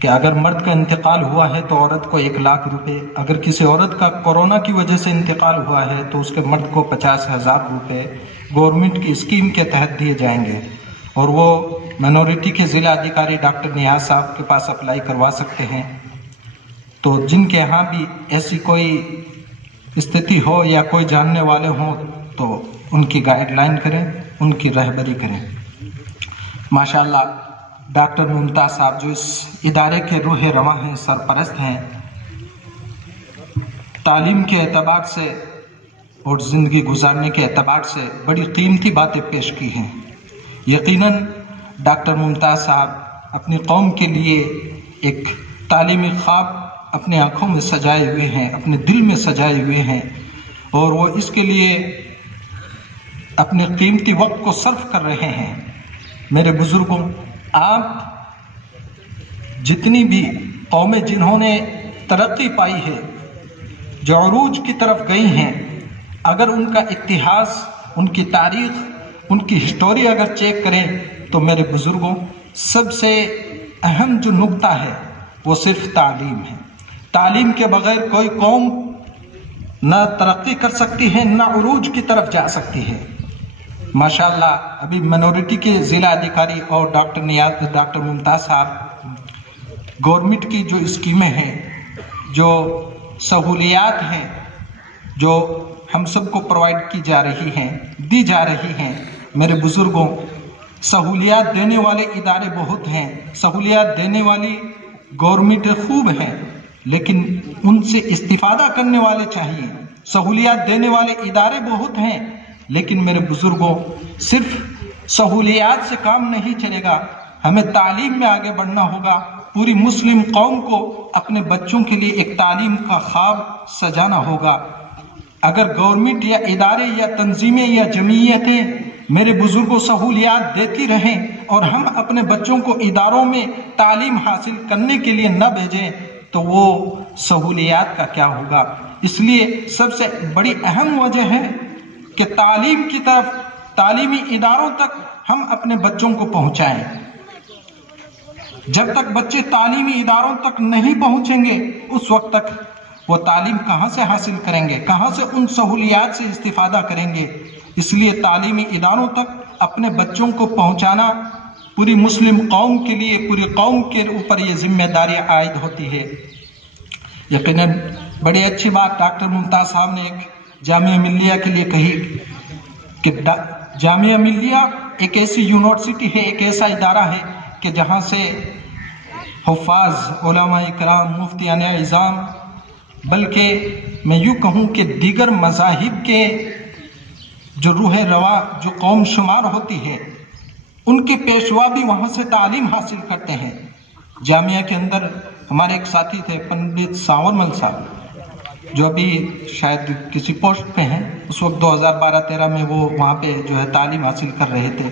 کہ اگر مرد کا انتقال ہوا ہے تو عورت کو 1 لاکھ روپے، اگر کسی عورت کا کورونا کی وجہ سے انتقال ہوا ہے تو اس کے مرد کو 50,000 روپے گورنمنٹ کی اسکیم کے تحت دیے جائیں گے، اور وہ مائنورٹی کے ضلع ادھیکاری ڈاکٹر نیاز صاحب کے پاس اپلائی کروا سکتے ہیں۔ تو جن کے ہاں بھی ایسی کوئی استھتی ہو یا کوئی جاننے والے ہوں تو ان کی گائیڈ لائن کریں، ان کی رہبری کریں۔ ماشاءاللہ ڈاکٹر ممتاز صاحب جو اس ادارے کے روح رواں ہیں، سرپرست ہیں، تعلیم کے اعتبار سے اور زندگی گزارنے کے اعتبار سے بڑی قیمتی باتیں پیش کی ہیں۔ یقیناً ڈاکٹر ممتاز صاحب اپنی قوم کے لیے ایک تعلیمی خواب اپنے آنکھوں میں سجائے ہوئے ہیں، اپنے دل میں سجائے ہوئے ہیں، اور وہ اس کے لیے اپنے قیمتی وقت کو صرف کر رہے ہیں۔ میرے بزرگوں، آپ جتنی بھی قومیں جنہوں نے ترقی پائی ہے، جو عروج کی طرف گئی ہیں، اگر ان کا اتہاس، ان کی تاریخ، ان کی ہسٹوری اگر چیک کریں تو میرے بزرگوں سب سے اہم جو نقطہ ہے وہ صرف تعلیم ہے۔ تعلیم کے بغیر کوئی قوم نہ ترقی کر سکتی ہے، نہ عروج کی طرف جا سکتی ہے۔ ماشاءاللہ ابھی مائنورٹی کے ضلع ادھیکاری اور ڈاکٹر ممتاز صاحب گورنمنٹ کی جو اسکیمیں ہیں، جو سہولیات ہیں، جو ہم سب کو پرووائڈ کی جا رہی ہیں، دی جا رہی ہیں، میرے بزرگوں سہولیات دینے والے ادارے بہت ہیں، سہولیات دینے والی گورنمنٹ خوب ہیں، لیکن ان سے استفادہ کرنے والے چاہیے۔ سہولیات دینے والے ادارے بہت ہیں، لیکن میرے بزرگوں صرف سہولیات سے کام نہیں چلے گا، ہمیں تعلیم میں آگے بڑھنا ہوگا۔ پوری مسلم قوم کو اپنے بچوں کے لیے ایک تعلیم کا خواب سجانا ہوگا۔ اگر گورنمنٹ یا ادارے یا تنظیمیں یا جمعیتیں میرے بزرگوں سہولیات دیتی رہیں اور ہم اپنے بچوں کو اداروں میں تعلیم حاصل کرنے کے لیے نہ بھیجیں تو وہ سہولیات کا کیا ہوگا؟ اس لیے سب سے بڑی اہم وجہ ہے کہ تعلیم کی طرف، تعلیمی اداروں تک ہم اپنے بچوں کو پہنچائیں۔ جب تک بچے تعلیمی اداروں تک نہیں پہنچیں گے اس وقت تک وہ تعلیم کہاں سے حاصل کریں گے، کہاں سے ان سہولیات سے استفادہ کریں گے؟ اس لیے تعلیمی اداروں تک اپنے بچوں کو پہنچانا پوری مسلم قوم کے لیے، پوری قوم کے اوپر یہ ذمہ داری عائد ہوتی ہے۔ یقیناً بڑی اچھی بات ڈاکٹر ممتاز صاحب نے ایک جامعہ ملیہ کے لیے کہی کہ جامعہ ملیہ ایک ایسی یونیورسٹی ہے، ایک ایسا ادارہ ہے کہ جہاں سے حفاظ، علماء کرام، مفتیان اعظام، بلکہ میں یوں کہوں کہ دیگر مذاہب کے جو روح رواں جو قوم شمار ہوتی ہے ان کے پیشوا بھی وہاں سے تعلیم حاصل کرتے ہیں۔ جامعہ کے اندر ہمارے ایک ساتھی تھے پنڈت ساورمل صاحب، جو ابھی شاید کسی پوسٹ پہ ہیں، اس وقت 2012-13 میں وہ وہاں پہ جو ہے تعلیم حاصل کر رہے تھے۔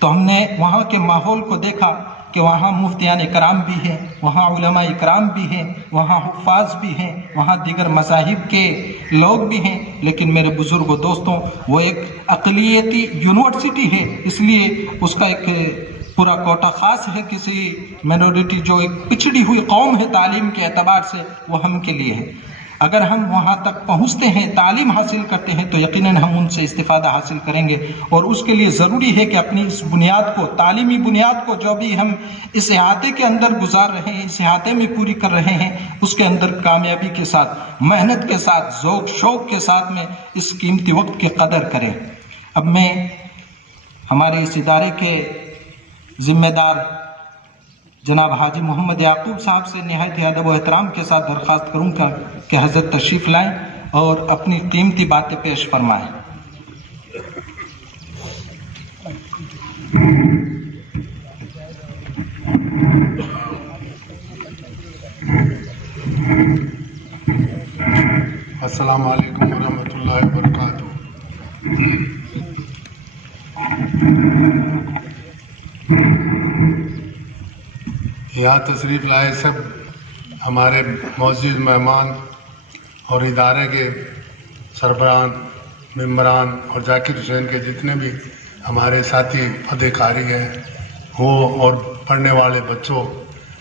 تو ہم نے وہاں کے ماحول کو دیکھا کہ وہاں مفتیان کرام بھی ہیں، وہاں علماء کرام بھی ہیں، وہاں حفاظ بھی ہیں، وہاں دیگر مذاہب کے لوگ بھی ہیں، لیکن میرے بزرگوں دوستوں وہ ایک اقلیتی یونیورسٹی ہے، اس لیے اس کا ایک پورا کوٹا خاص ہے، کسی مائنورٹی جو ایک پچھڑی ہوئی قوم ہے تعلیم کے اعتبار سے وہ ہم کے لیے ہے۔ اگر ہم وہاں تک پہنچتے ہیں، تعلیم حاصل کرتے ہیں تو یقیناً ہم ان سے استفادہ حاصل کریں گے، اور اس کے لیے ضروری ہے کہ اپنی اس بنیاد کو، تعلیمی بنیاد کو جو بھی ہم اس احاطے کے اندر گزار رہے ہیں، اس احاطے میں پوری کر رہے ہیں، اس کے اندر کامیابی کے ساتھ، محنت کے ساتھ، ذوق شوق کے ساتھ میں اس قیمتی وقت کی قدر کریں۔ اب میں ہمارے اس ادارے کے ذمہ دار جناب حاجی محمد یعقوب صاحب سے نہایت ادب و احترام کے ساتھ درخواست کروں گا کہ حضرت تشریف لائیں اور اپنی قیمتی باتیں پیش فرمائیں۔ السلام علیکم ورحمۃ اللہ وبرکاتہ۔ یہاں تشریف لائے سب ہمارے معزز مہمان اور ادارے کے سربراہان، ممبران اور ذاکر حسین کے جتنے بھی ہمارے ساتھی ادھیکاری ہیں وہ، اور پڑھنے والے بچوں،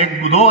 1-2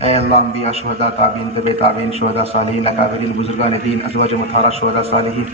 اے اللہ انبیاء شہداء تابعین طب تابعین شہداء صالحین اکابرین بزرگان دین ازواج مطہرہ شہداء صالحین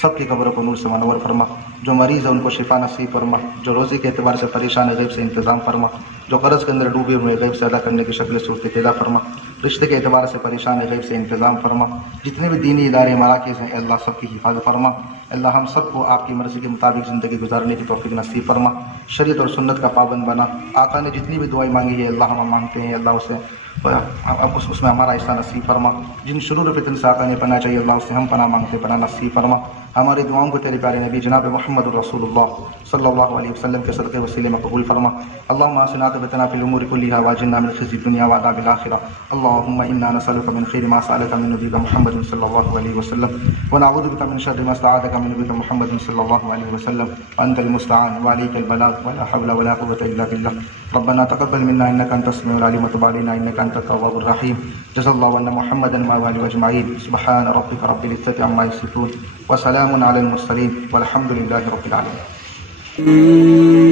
سب کی قبروں کو نور سے منور فرما، جو مریض ہے ان کو شفا نصیب فرما، جو روزی کے اعتبار سے پریشان ہے غیب سے انتظام فرما، جو قرض کے اندر ڈوبے ہوئے غیب سے ادا کرنے کی شکل صورت پیدا فرما، رشتے کے اعتبار سے پریشان ہے غیب سے انتظام فرما، جتنے بھی دینی ادارے مراکز ہیں اے اللہ سب کی حفاظت فرما، اللہ ہم سب کو آپ کی مرضی کے مطابق زندگی گزارنے کی توفیق نصیب فرما، شریعت اور سنت کا پابند بنا، آقا نے جتنی بھی دعائیں مانگی ہے اللہ ہم مانگتے ہیں اللہ اسے اس میں ہمارا حصہ نصیب فرما، جن شرور و فتن سے آقا نے پناہ چاہیے اللہ اسے ہم پناہ مانگتے پناہ نصیب فرما، ہماری دعاؤں کو تیرے پیارے نبی جناب محمد الرسول اللہ صلی اللہ علیہ وسلم کے صدقے وسیلے میں قبول فرما، اللہم احسن عاقبتنا فی الامور کلھا واجرنا من خزي الدنیا وعذاب الآخرہ، اللہم انا نسألک من خیر ما سألک من نبیک محمد صلی اللہ علیہ وسلم ونعوذ بک من شر ما استعاذک من نبیک محمد صلی اللہ علیہ وسلم وانت المستعان وعلیک البلاغ ولا حول ولا قوة الا باللہ، ربنا تقبل منا انك انت السميع العليم وتب علينا انك انت التواب الرحيم، جزا الله عنا محمدا وآله اجمعين، سبحان ربك رب العزة عما يصفون وسلام على المرسلين والحمد لله رب العالمين.